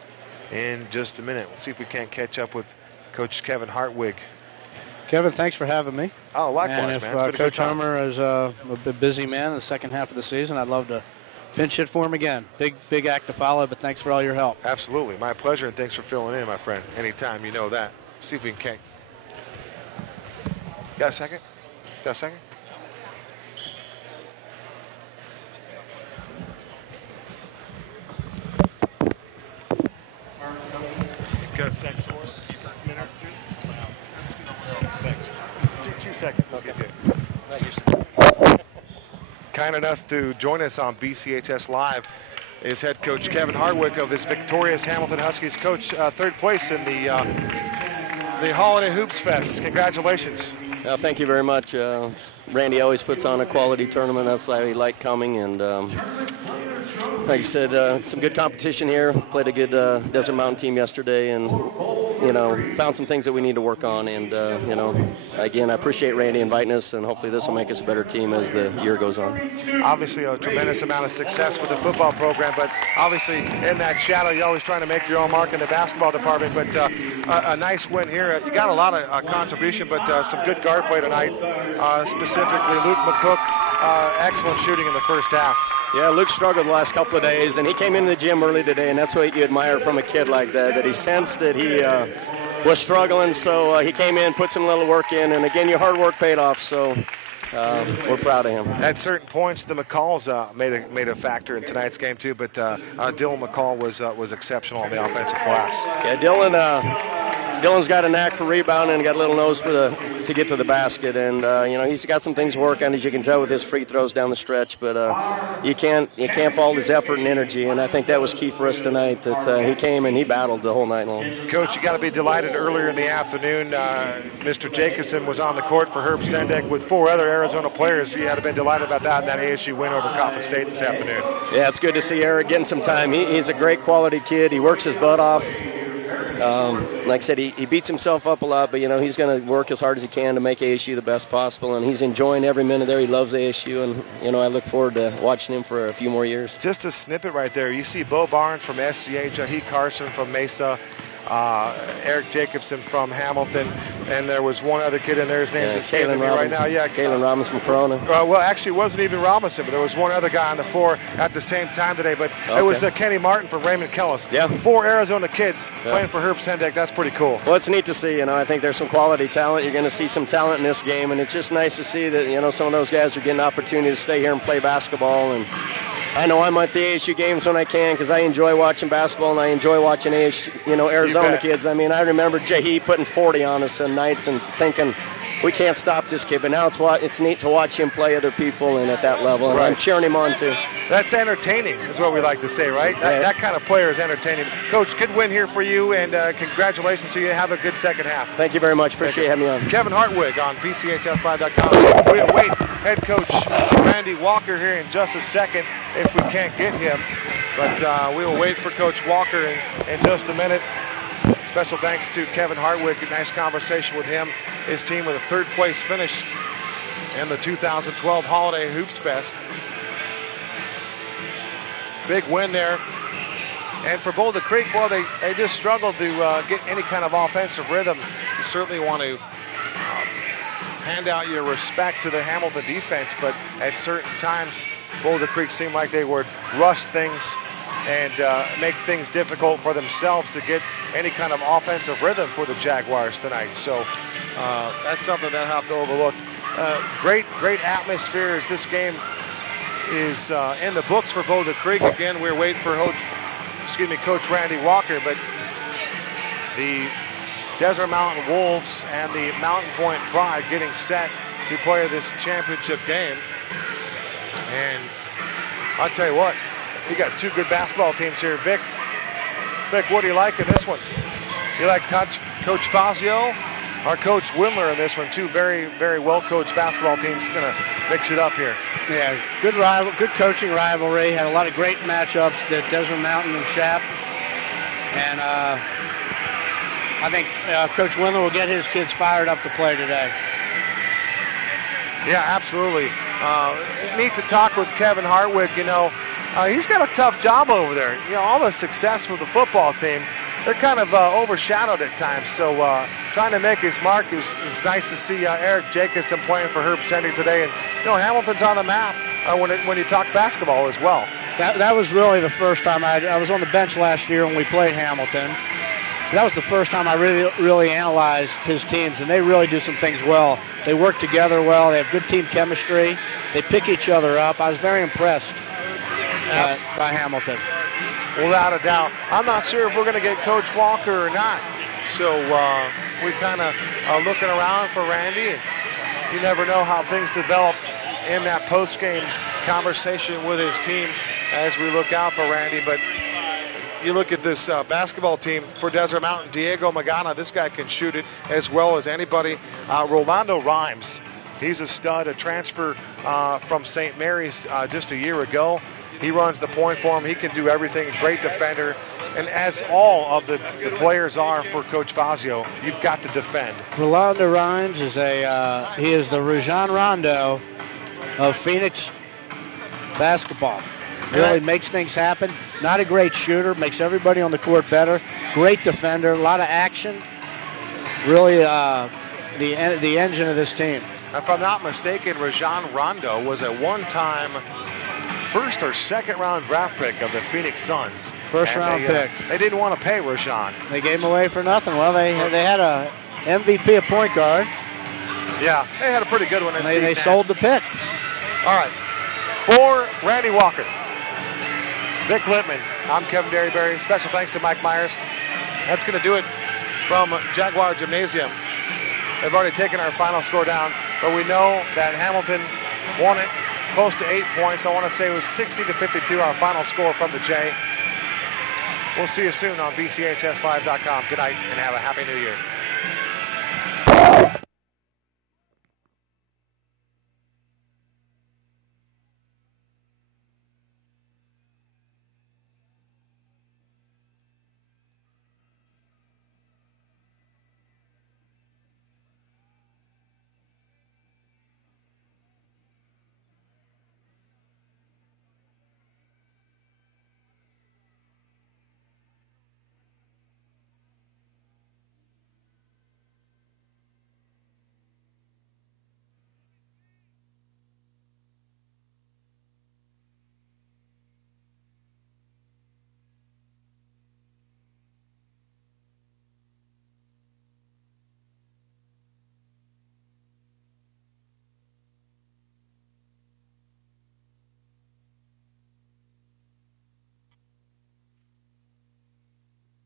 in just a minute. We'll see if we can't catch up with Coach Kevin Hartwig. Kevin, thanks for having me. Oh, likewise, and if, man. Coach Homer is a busy man in the second half of the season, I'd love to pinch hit for him again. Big act to follow, but thanks for all your help. Absolutely. My pleasure, and thanks for filling in, my friend. Anytime, you know that. See if we can. Got a second? Got a second? Got a second for us? Just a minute or two? Thanks. 2 seconds, I'll give you. Kind enough to join us on BCHS Live is head coach Kevin Hardwick of this victorious Hamilton Huskies. Coach, third place in the Holiday Hoops Fest. Congratulations. Thank you very much. Randy always puts on a quality tournament. That's why we like coming. And like I said, some good competition here. Played a good Desert Mountain team yesterday, and found some things that we need to work on. And again, I appreciate Randy inviting us, and hopefully this will make us a better team as the year goes on. Obviously, a tremendous amount of success with the football program, but obviously in that shadow, you're always trying to make your own mark in the basketball department. But a nice win here. You got a lot of contribution, but some good guard play tonight. Specifically, Luke McCook, excellent shooting in the first half. Yeah, Luke struggled the last couple of days, and he came into the gym early today, and that's what you admire from a kid like that he sensed that he was struggling, so he came in, put some little work in, and again, your hard work paid off, so we're proud of him. At certain points, the McCalls made a factor in tonight's game too, but Dylan McCall was exceptional on the offensive glass. Yeah, Dylan's got a knack for rebounding and got a little nose to get to the basket, and he's got some things to work on, as you can tell with his free throws down the stretch. But you can't fault his effort and energy, and I think that was key for us tonight. That he came and he battled the whole night long. Coach, you got to be delighted. Earlier in the afternoon, Mr. Jacobson was on the court for Herb Sendek with 4 other Arizona players. He had been delighted about that in that ASU win over Coppin State this afternoon. Yeah, it's good to see Eric getting some time. He's a great quality kid. He works his butt off. Like I said, he beats himself up a lot, but he's going to work as hard as he can to make ASU the best possible, and he's enjoying every minute there. He loves ASU, and I look forward to watching him for a few more years. Just a snippet right there. You see Bo Barnes from SCA, Jahi Carson from Mesa, Eric Jacobson from Hamilton, and there was one other kid in there. His name's escaping me right now. Yeah, Kalen Robinson from Corona. Well, actually, it wasn't even Robinson, but there was one other guy on the floor at the same time today. But It was Kenny Martin from Raymond Kellis. Yeah. 4 Arizona kids playing for Herb Sendek. That's pretty cool. Well, it's neat to see. I think there's some quality talent. You're going to see some talent in this game, and it's just nice to see that some of those guys are getting an opportunity to stay here and play basketball. And I know I'm at the ASU games when I can because I enjoy watching basketball and I enjoy watching ASU, Arizona kids. I remember Jahi putting 40 on us some nights and thinking, we can't stop this kid. But now it's neat to watch him play other people and at that level. And I'm cheering him on too. That's entertaining is what we like to say, right? That kind of player is entertaining. Coach, good win here for you, and congratulations to you. Have a good second half. Thank you very much. Appreciate having me on. Kevin Hartwig on BCHSLive.com. We await head coach Randy Walker here in just a second if we can't get him. But we will wait for Coach Walker in just a minute. Special thanks to Kevin Hartwig. A nice conversation with him. His team with a third-place finish in the 2012 Holiday Hoops Fest. Big win there. And for Boulder Creek, well, they just struggled to get any kind of offensive rhythm. You certainly want to hand out your respect to the Hamilton defense, but at certain times, Boulder Creek seemed like they would rush things and make things difficult for themselves to get any kind of offensive rhythm for the Jaguars tonight. So that's something that I have to overlook. Great atmosphere as this game is in the books for Boulder Creek. Again, we're waiting for Coach Randy Walker, but the Desert Mountain Wolves and the Mountain Point Pride getting set to play this championship game. And I'll tell you what, you got 2 good basketball teams here. Vic, what do you like in this one? You like Coach Fazio or Coach Windler in this one? 2 very, very well-coached basketball teams going to mix it up here. Yeah, good coaching rivalry. Had a lot of great matchups, the Desert Mountain and Shap. And I think Coach Windler will get his kids fired up to play today. Yeah, absolutely. Neat to talk with Kevin Hartwig. He's got a tough job over there. All the success with the football team, they're kind of overshadowed at times. So trying to make his mark, it was nice to see Eric Jacobson playing for Herb Sendek today. And Hamilton's on the map when you talk basketball as well. That was really the first time I was on the bench last year when we played Hamilton. That was the first time I really analyzed his teams, and they really do some things well. They work together well. They have good team chemistry. They pick each other up. I was very impressed by Hamilton. Without a doubt. I'm not sure if we're going to get Coach Walker or not. So we kind of are looking around for Randy. And you never know how things develop in that post-game conversation with his team as we look out for Randy. But you look at this basketball team for Desert Mountain, Diego Magana, this guy can shoot it as well as anybody. Rolando Rhymes, he's a stud, a transfer from St. Mary's just a year ago. He runs the point for him. He can do everything. Great defender. And as all of the players are for Coach Fazio, you've got to defend. Rolando Rhymes is he is the Rajon Rondo of Phoenix basketball. Really makes things happen. Not a great shooter, makes everybody on the court better. Great defender, a lot of action. Really the engine of this team. If I'm not mistaken, Rajon Rondo was a one-time first or second round draft pick of the Phoenix Suns. First round pick. They didn't want to pay Rajon. They gave him away for nothing. Well, they had a MVP at point guard. Yeah, they had a pretty good one. They sold the pick. All right, for Randy Walker, Vic Littman, I'm Kevin Derryberry. Special thanks to Mike Myers. That's going to do it from Jaguar Gymnasium. They've already taken our final score down, but we know that Hamilton won it close to 8 points. I want to say it was 60-52, our final score from the J. We'll see you soon on BCHSLive.com. Good night and have a Happy New Year.